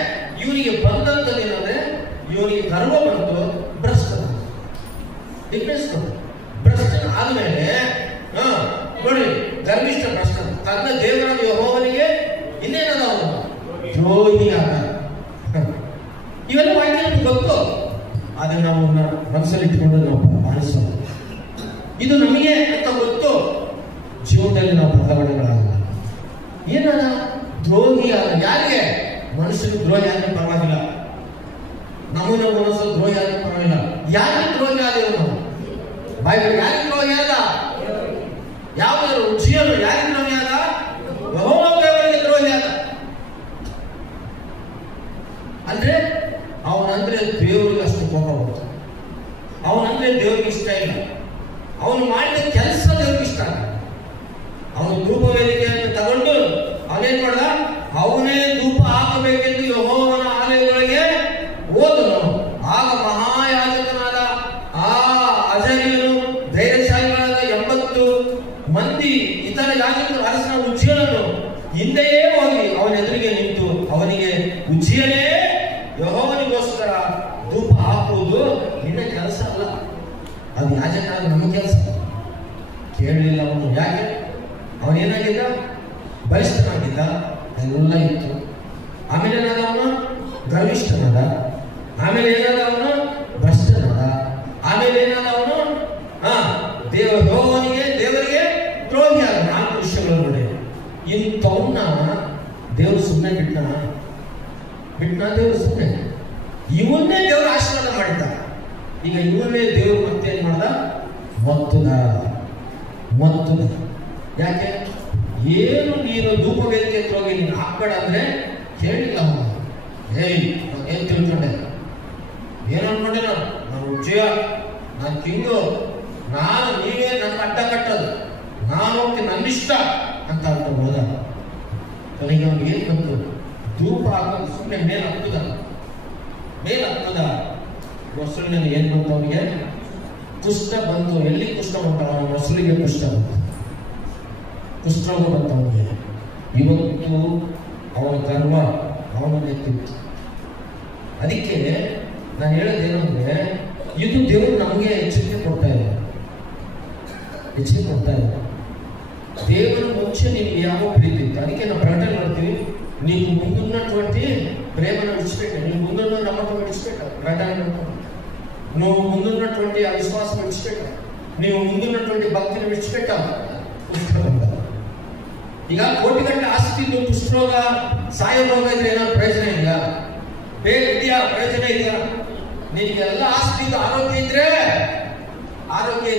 ಇವನಿಗೆ ಬಂದಂತದೇನಂದ್ರೆ, ಇವನಿಗೆ ಗರ್ವ ಬಂತು, ಭ್ರಷ್ಟನ. ಡಿಫ್ರೆನ್ಸ್ ಭ್ರಷ್ಟನ ಆದ್ಮೇಲೆ ನೋಡಿ, ಗರ್ವಿಷ್ಠ ಭ್ರಷ್ಟ. ತನ್ನ ದೇವರಾದ ಯೆಹೋವನಿಗೆ ಇನ್ನೇನದ ಅವನು ದ್ರೋಹಿ ಆದ. ಇವೆಲ್ಲ ವಾಕ್ಯ ನಮ್ಗೆ ಗೊತ್ತು. ಆದ್ರೆ ನಾವು ಮನಸ್ಸಲ್ಲಿ ಇಟ್ಕೊಂಡು ನಾವು ಪಾಲಿಸೋಣ. ಇದು ನಮಗೆ ಅಂತ ಗೊತ್ತು. ಜೀವನದಲ್ಲಿ ನಾವು ಬದಲಾವಣೆಗಳಾಗಲ್ಲ. ಏನದ ದ್ರೋಹಿ ಆದ. ಯಾರಿಗೆ? ಮನುಷ್ಯನಿಗೆ ದ್ರೋಹಿ ಆದ್ರೆ ಪರವಾಗಿಲ್ಲ, ನಮ್ಮ ಮನಸ್ಸು ದ್ರೋಹಿ ಆದ್ರೆ ಪರವಾಗಿಲ್ಲ. ಯಾರಿಗೆ ದ್ರೋಹಿ ಆದೇವು ನಾವು? ಬೈಬಲ್ ಯಾರಿಗೆ ದ್ರೋಹಿ ಆದ? ಯಾವುದಾದ್ರು ಉಜ್ಜಿಯನು ಯಾರಿಗೆ ದ್ರೋಹಿ ಆದ? ಯೆಹೋವ ದೇವರಿಗೆ ದ್ರೋಹಿ ಆದ. ಅಂದ್ರೆ ಅವನಂದ್ರೆ ದೇವರಿಗೆ ಅಷ್ಟು ಕೋಪ ಬರುತ್ತೆ. ಅವನಂದ್ರೆ ದೇವರಿಗೆ ಇಷ್ಟ ಇಲ್ಲ. ಅವನು ಮಾಡಿದ ಕೆಲಸ ದೇವರಿಗೆ ಇಷ್ಟ ಇಲ್ಲ. ಅವನು ಧೂಪ ವೇದಿಕೆಯನ್ನು ತಗೊಂಡು ಅವನೇನ್ ಮಾಡ್ದ? ಅವನೇ ಧೂಪ ಹಾಕಬೇಕೆಂದು ಯೆಹೋವನ ಆಲಯಗಳಿಗೆ ಹೋದನು. ಆಗ ಮಹಾಯಾಜಕನಾದ ಆ ಅಜರ್ಯನು, ಧೈರ್ಯಶಾಲಿಗಳಾದ 80 ಮಂದಿ ಇತರ ಯಾಜಕರು ಅರಸನ ಉಜ್ಜಿಯನನ್ನು ಹಿಂದೆಯೇ ಅವನ ಎದುರಿಗೆ ನಿಂತು ಅವನಿಗೆ ಉಜ್ಜಿಯನೇ ಯೆಹೋವನಿಗೋಸ್ಕರ ಧೂಪ ಹಾಕುವುದು ನಿನ್ನ ಕೆಲಸ ಅಲ್ಲ, ಅದು ಯಾಜಕನಾದ ನಮ್ಮ ಕೆಲಸ. ಕೇಳಲಿಲ್ಲ ಅವನು. ಯಾಕೆ? ಅವನೇನಾಗಿದ್ದ? ಬಲಿಷ್ಠನಾಗಿದ್ದ, ಎಲ್ಲ ಇತ್ತು. ಆಮೇಲೆ ಏನಾದ ಅವನು? ಗರ್ವಿಷ್ಠನಾದ. ಆಮೇಲೆ ಏನಾದ ಅವನು? ಭ್ರಷ್ಟನಾದ. ಆಮೇಲೆ ಏನಾದ ಅವನು? ದೇವರಿಗೆ ದ್ರೋಹಿಯಾದ. 4 ವಿಷಯಗಳು ನೋಡಿ. ಇಂಥವನ್ನ ದೇವರು ಸುಮ್ಮನೆ ಬಿಟ್ನ ದೇವರು ಸುಮ್ಮನೆ. ಇವನ್ನೇ ದೇವರು ಆಶೀರ್ವಾದ ಮಾಡಿದ್ದ. ಈಗ ಇವನ್ನೇ ದೇವರು ಮತ್ತೆ ಏನ್ ಮಾಡ್ದ? ಮೊತ್ತದ. ಯಾಕೆ? ಏನು ನೀನು ಧೂಪ ವೇದಿಕೆ ಹೋಗಿ ನೀನು ಹಾಕ್ಬೇಡ ಅಂದ್ರೆ ಕೇಳಿಲ್ಲ ಅವನು. ಏನ್ ತಿಳ್ಕೊಂಡೆ? ಏನ್ ಅನ್ಕೊಂಡೆ? ನಾನು ಉಜ್ಜಯ, ನಾನು ಕಿಂಗು, ನೀವೇ ನನ್ನ ಅಡ್ಡ ಕಟ್ಟದು, ನಾನು ಹೋಗ್ತೀನಿ, ನನ್ನಿಷ್ಟ ಅಂತ ಹೋದ. ಕೊನೆಗೆ ಅವ್ನಿಗೆ ಏನ್ ಬಂತು? ಧೂಪ ಹಾಕೋದು ಸುಮ್ಮನೆ ಮೇಲೆ ಹತ್ತದ ಮೊಸಳಿನಲ್ಲಿ ಏನ್ ಬಂತು? ಅವನಿಗೆ ಕುಷ್ಠ ಬಂತು. ಎಲ್ಲಿ ಕುಷ್ಠ ಬಂತ? ಅವನ ಮೊಸಳಿಗೆ ಕುಷ್ಠ ಬಂತು, ಕುಷ್ಠರೋಗ ಬಂತ ಅವನಿಗೆ. ಇವತ್ತು ಅವನ ಗರ್ವ ಅವನನ್ನೇ ತಿಂತು. ಅದಕ್ಕೆ ನಾನು ಹೇಳೋದೇನಂದ್ರೆ, ಇದು ದೇವರು ನಮಗೆ ಎಚ್ಚರಿಕೆ ಕೊಡ್ತಾ ಇದೆ. ದೇವರ ಮುಂಚೆ ನಿಮ್ಗೆ ಯಾವ ಪ್ರೀತಿ. ಅದಕ್ಕೆ ನಾವು ಪ್ರಕಟಣೆ ಮಾಡ್ತೀವಿ, ನೀವು ಮುಂದುన్నటువంటి ప్రేమను విడిచిపెట్టాలి, ನೀವು ముందున్న నమ్మకం విడిచిపెట్టాలి. ప్రకటన నువ్వు ముందున్నటువంటి అవిశ్వాసం విడిచిపెట్టాలి, నీవు ముందున్నటువంటి భక్తిని విడిచిపెట్టాలి. ಈಗ ಕೋಟಿ ಗಂಟೆ ಆಸ್ತಿ ಇದ್ದು ಕುಷ್ಠರೋಗ ಸಾಯೋ ರೋಗ ಇದ್ರೆ ಏನಾದ್ರು ಪ್ರಯೋಜನ ಇಲ್ಲ? ಇದೆಯಾ? ಪ್ರಯೋಜನ ಇದೆಯಾ? ನಿನಗೆಲ್ಲ ಆಸ್ತಿ ಇದ್ದು ಆರೋಗ್ಯ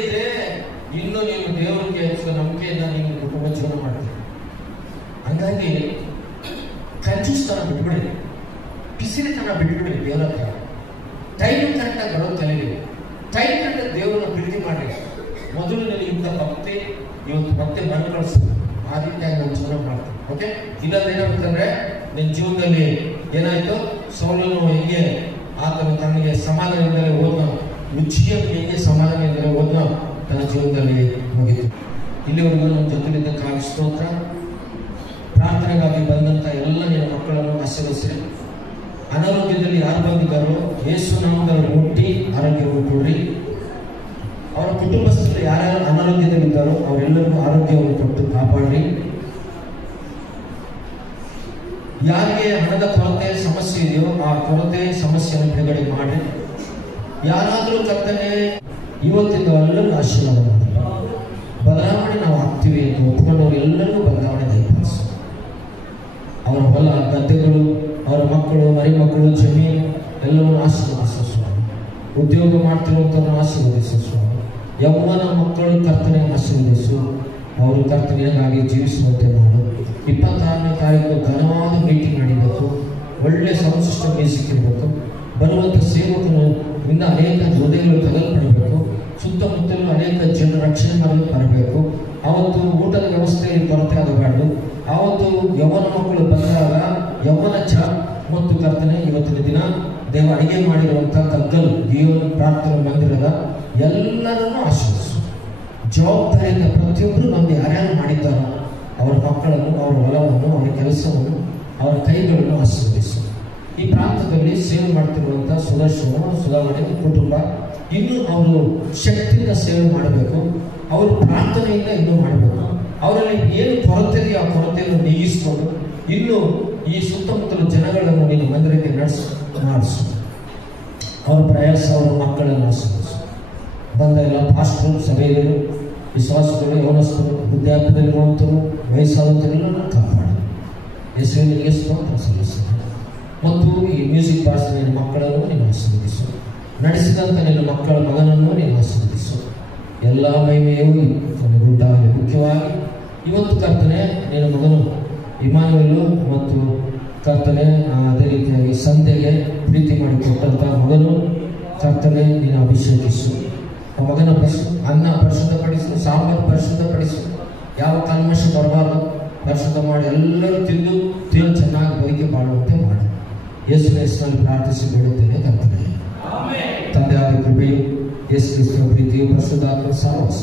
ಇದ್ರೆ ಇನ್ನು ನೀನು ದೇವರಿಗೆ ನಂಬಿಕೆಯಿಂದ ನೀನು ಕುಟುಂಬ ಜೀವನ ಮಾಡ್ತೀವಿ. ಹಂಗಾಗಿ ಕಂಜೂಸ್ತನ ಬಿಟ್ಬಿಡಿ, ಪಿಸಿರಿತನ ಬಿಟ್ಬಿಡಿ. ದೇವರ ಹತ್ರ ಟೈಮ್ ಕರೆಕ್ಟಾಗಿ ಬರೋದು ಕಲೀರಿ. ಟೈಮ್ ಕರೆಕ್ಟಾಗಿ ದೇವರನ್ನ ಪ್ರೀತಿ ಮಾಡಿ. ಮೊದಲು ನನಗೆ ಇಂಥ ಭಕ್ತಿ, ಇವತ್ತು ಭಕ್ತಿ ಮನೆ ಕಳಿಸು, ಆ ರೀತಿಯಾಗಿ ನಾನು ಜೀವನ ಮಾಡ್ತೀನಿ. ಓಕೆ? ಇಲ್ಲಂದ್ರೆ ಏನಾಗುತ್ತಂದ್ರೆ ನಿನ್ನ ಜೀವನದಲ್ಲಿ ಏನಾಯ್ತು? ಸೌಲನು ಹೆಂಗೆ ಆತನು ತನಗೆ ಸಮಾಧಾನದಿಂದಲೇ ಹೋದ್ನ, ಉಜ್ಜಿಯನ್ನು ಹೆಂಗೆ ಸಮಾಧಾನದಿಂದಲೇ ಹೋದ್ನ, ತನ್ನ ಜೀವನದಲ್ಲಿ ಮುಗಿತು. ಇಲ್ಲಿವರೆಗೂ ನಮ್ಮ ಜೊತೆಲಿದ್ದಕ್ಕಾಗಿ ಸ್ತೋತ್ರ. ಪ್ರಾರ್ಥನೆಗಾಗಿ ಬಂದಂತ ಎಲ್ಲ ನಿನ್ನ ಮಕ್ಕಳನ್ನು ಆಶೀರ್ವದಿಸಿರಿ. ಅನಾರೋಗ್ಯದಲ್ಲಿ ಯಾರು ಬಂದಿದ್ದಾರೋ ಯೇಸು ನಾಮದಲ್ಲಿ ಮುಟ್ಟಿ ಆರೋಗ್ಯವನ್ನು ಕೊಡ್ರಿ. ಅವರ ಕುಟುಂಬಸ್ಥರು ಯಾರ್ಯಾರು ಅನಾರೋಗ್ಯದಲ್ಲಿದ್ದಾರೋ ಅವರೆಲ್ಲರಿಗೂ ಆರೋಗ್ಯವನ್ನು ಕೊಟ್ಟು ಕಾಪಾಡ್ರಿ. ಯಾರಿಗೆ ಹಣದ ಕೊರತೆ ಸಮಸ್ಯೆ ಇದೆಯೋ ಆ ಕೊರತೆ ಸಮಸ್ಯೆಯನ್ನು ಬಿಡುಗಡೆ ಮಾಡಿ. ಯಾರಾದರೂ ಕರ್ತನೆ ಇವತ್ತಿಂದ ಎಲ್ಲರೂ ಆಶೀರ್ವಾದ ಮಾಡಿ ಬದಲಾವಣೆ ನಾವು ಆಗ್ತೀವಿ ಅಂತ ಒಪ್ಪಿಕೊಂಡವರು ಎಲ್ಲರಿಗೂ ಬದಲಾವಣೆ ದಯಪಾಲಿಸು. ಅವರ ಹೊಲ ಗದ್ದೆಗಳು, ಅವರ ಮಕ್ಕಳು ಮರಿಮಕ್ಕಳು, ಜಮೀನು ಎಲ್ಲವನ್ನು ಆಶೀರ್ವದಿಸು ಸ್ವಾಮಿ. ಉದ್ಯೋಗ ಮಾಡ್ತಿರುವಂಥವ್ರನ್ನ ಆಶೀರ್ವದಿಸು ಸ್ವಾಮಿ. ಯೌವನ ಮಕ್ಕಳು ಕರ್ತನೆ ಆಶೀರ್ವದಿಸು. ಅವರು ಕರ್ತನೆಯಾಗಿ ಜೀವಿಸುವಂತೆ ಮಾಡು. 26ನೇ ತಾರೀಕು ಘನವಾದ ಮೀಟಿಂಗ್ ನಡೀಬೇಕು. ಒಳ್ಳೆ ಸೌಂಡ್ ಸಿಸ್ಟಮ್ ಮ್ಯೂಸಿಕ್ ಇರಬೇಕು. ಬರುವಂಥ ಸೇವಕರು ಇಂದ ಅನೇಕ ಹೃದಯಗಳು ಕದಲ್ಪಡಬೇಕು. ಸುತ್ತಮುತ್ತಲೂ ಅನೇಕ ಜನರ ರಕ್ಷಣೆ ಮಾಡಲು ಬರಬೇಕು. ಅವತ್ತು ಊಟದ ವ್ಯವಸ್ಥೆಯಲ್ಲಿ ಕೊರತೆ ಆಗಬಾರ್ದು. ಆವತ್ತು ಯೌವನ ಮಕ್ಕಳು ಬಂದಾಗ ಯೌವನ ಮತ್ತು ಕರ್ತನೆ ಇವತ್ತಿನ ದಿನ ದೇವ ಅಡಿಗೆ ಮಾಡಿರುವಂಥ ಕಗ್ಗಲ್ ಗಿಯೋನ್ ಪ್ರಾರ್ಥನಾ ಮಂದಿರದ ಎಲ್ಲರನ್ನೂ ಆಶೀರ್ವದಿಸು. ಜವಾಬ್ದಾರಿಯಿಂದ ಪ್ರತಿಯೊಬ್ಬರು ನಮ್ದು ಯಾರ್ಯಾರು ಮಾಡಿದ್ದಾರೋ ಅವರ ಮಕ್ಕಳನ್ನು, ಅವರ ಹೊಲವನ್ನು, ಅವರ ಕೆಲಸವನ್ನು, ಅವರ ಕೈಗಳನ್ನು ಆಶೀರ್ವದಿಸು. ಈ ಪ್ರಾಂತದಲ್ಲಿ ಸೇವೆ ಮಾಡ್ತಿರುವಂಥ ಸುಧಾರಣೆ ಕುಟುಂಬ ಇನ್ನೂ ಅವರು ಶಕ್ತಿಯಿಂದ ಸೇವೆ ಮಾಡಬೇಕು. ಅವರು ಪ್ರಾರ್ಥನೆಯಿಂದ ಇನ್ನೂ ಮಾಡಬೇಕು. ಅವರಲ್ಲಿ ಏನು ಕೊರತೆ ಇದೆಯೋ ಆ ಕೊರತೆಯನ್ನು ನೀಗಿಸ್ಕೊಂಡು ಇನ್ನು ಈ ಸುತ್ತಮುತ್ತಲ ಜನಗಳನ್ನು ನೀನು ಮಂದಿರಕ್ಕೆ ಮಾಡಿಸು. ಅವರ ಪ್ರಯಾಸ, ಅವರ ಮಕ್ಕಳನ್ನು ಆಶೀರ್ವದಿಸು. ಬಂದ ಎಲ್ಲ ಪಾಸ್ಟರು, ಸಭೆಯರು, ವಿಶ್ವಾಸಗಳು, ಯೌವನಸ್ಥರು, ವೃದ್ಧಾಪ್ಯದಲ್ಲಿರುವಂಥರು, ವಯಸ್ಸಾದಂಥವರೆಲ್ಲರನ್ನು ಕಾಪಾಡು. ಯೇಸುವಿನಿಗೆ ಸ್ತೋತ್ರ ಸಲ್ಲಿಸುತ್ತೇನೆ. ಮತ್ತು ಈ ಮ್ಯೂಸಿಕ್ ಬಾಕ್ಸ್ ನಿನ್ನ ಮಕ್ಕಳನ್ನು ನೀನು ಆಶೀರ್ವದಿಸು. ನಡೆಸಿದಂಥ ನಿನ್ನ ಮಕ್ಕಳ ಮಗನನ್ನು ನೀನು ಆಶೀರ್ವದಿಸು. ಎಲ್ಲ ಮಹಿಮೆಯೂ ಗುಡ್ಡಾಗಲಿ. ಮುಖ್ಯವಾಗಿ ಇವತ್ತು ಕರ್ತನೆ ನಿನ್ನ ಮಗನು ಇಮಾನುವೇಲು ಮತ್ತು ಕರ್ತನೆ ಅದೇ ರೀತಿಯಾಗಿ ಸಂತೆಗೆ ಪ್ರೀತಿ ಮಾಡಿಕೊಟ್ಟಂಥ ಮಗನು ಕರ್ತನೆ ನೀನು ಅಭಿಷೇಕಿಸು. ಆ ಮಗನ ಅನ್ನ ಪರಿಶುದ್ಧಪಡಿಸು, ಸಾಂಬಾರು ಪರಿಶುದ್ಧಪಡಿಸು. ಯಾವ ಕಲ್ಮಶ ಬರಬಾರದು, ಪರಿಶುದ್ಧ ಮಾಡಿ ಎಲ್ಲರೂ ತಿಂದು ಚೆನ್ನಾಗಿ ಬದುಕಿ ಬಾಳುವಂತೆ ಮಾಡು. ಯೇಸು ಹೆಸರಲ್ಲಿ ಪ್ರಾರ್ಥಿಸಿ ಬೇಡುತ್ತೇನೆ ಕರ್ತನೆ. ತಂದೆಯಾದ ಕೃಪೆಯು, ಯೇಸು ಕ್ರಿಸ್ತನ ಪ್ರೀತಿಯು, ಪರಿಶುದ್ಧಾತ್ಮನ ಸಹವಾಸ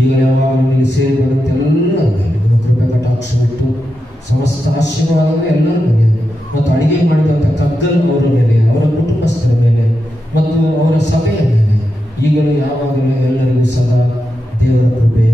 ಈಗ ಯಾವಾಗಲೂ ನೀವು ಸೇರಿ ಬರುತ್ತೆ ಎಲ್ಲರೂ ನಿಮ್ಮ ಕೃಪೆ ಕಟಾಕ್ಷ ಬಿಟ್ಟು ಸಮಸ್ತ ಆಶೀರ್ವಾದ ಎಲ್ಲರ ಮೇಲೆ ಮತ್ತು ಅಡಿಗೆ ಮಾಡಿದಂಥ ಕಗ್ಗಲ್ ಅವರ ಮೇಲೆ, ಅವರ ಕುಟುಂಬಸ್ಥರ ಮೇಲೆ ಮತ್ತು ಅವರ ಸಭೆಯ ಮೇಲೆ ಈಗಲೂ ಯಾವಾಗಲೂ ಎಲ್ಲರಿಗೂ ಸದಾ ದೇವರ ಕೃಪೆ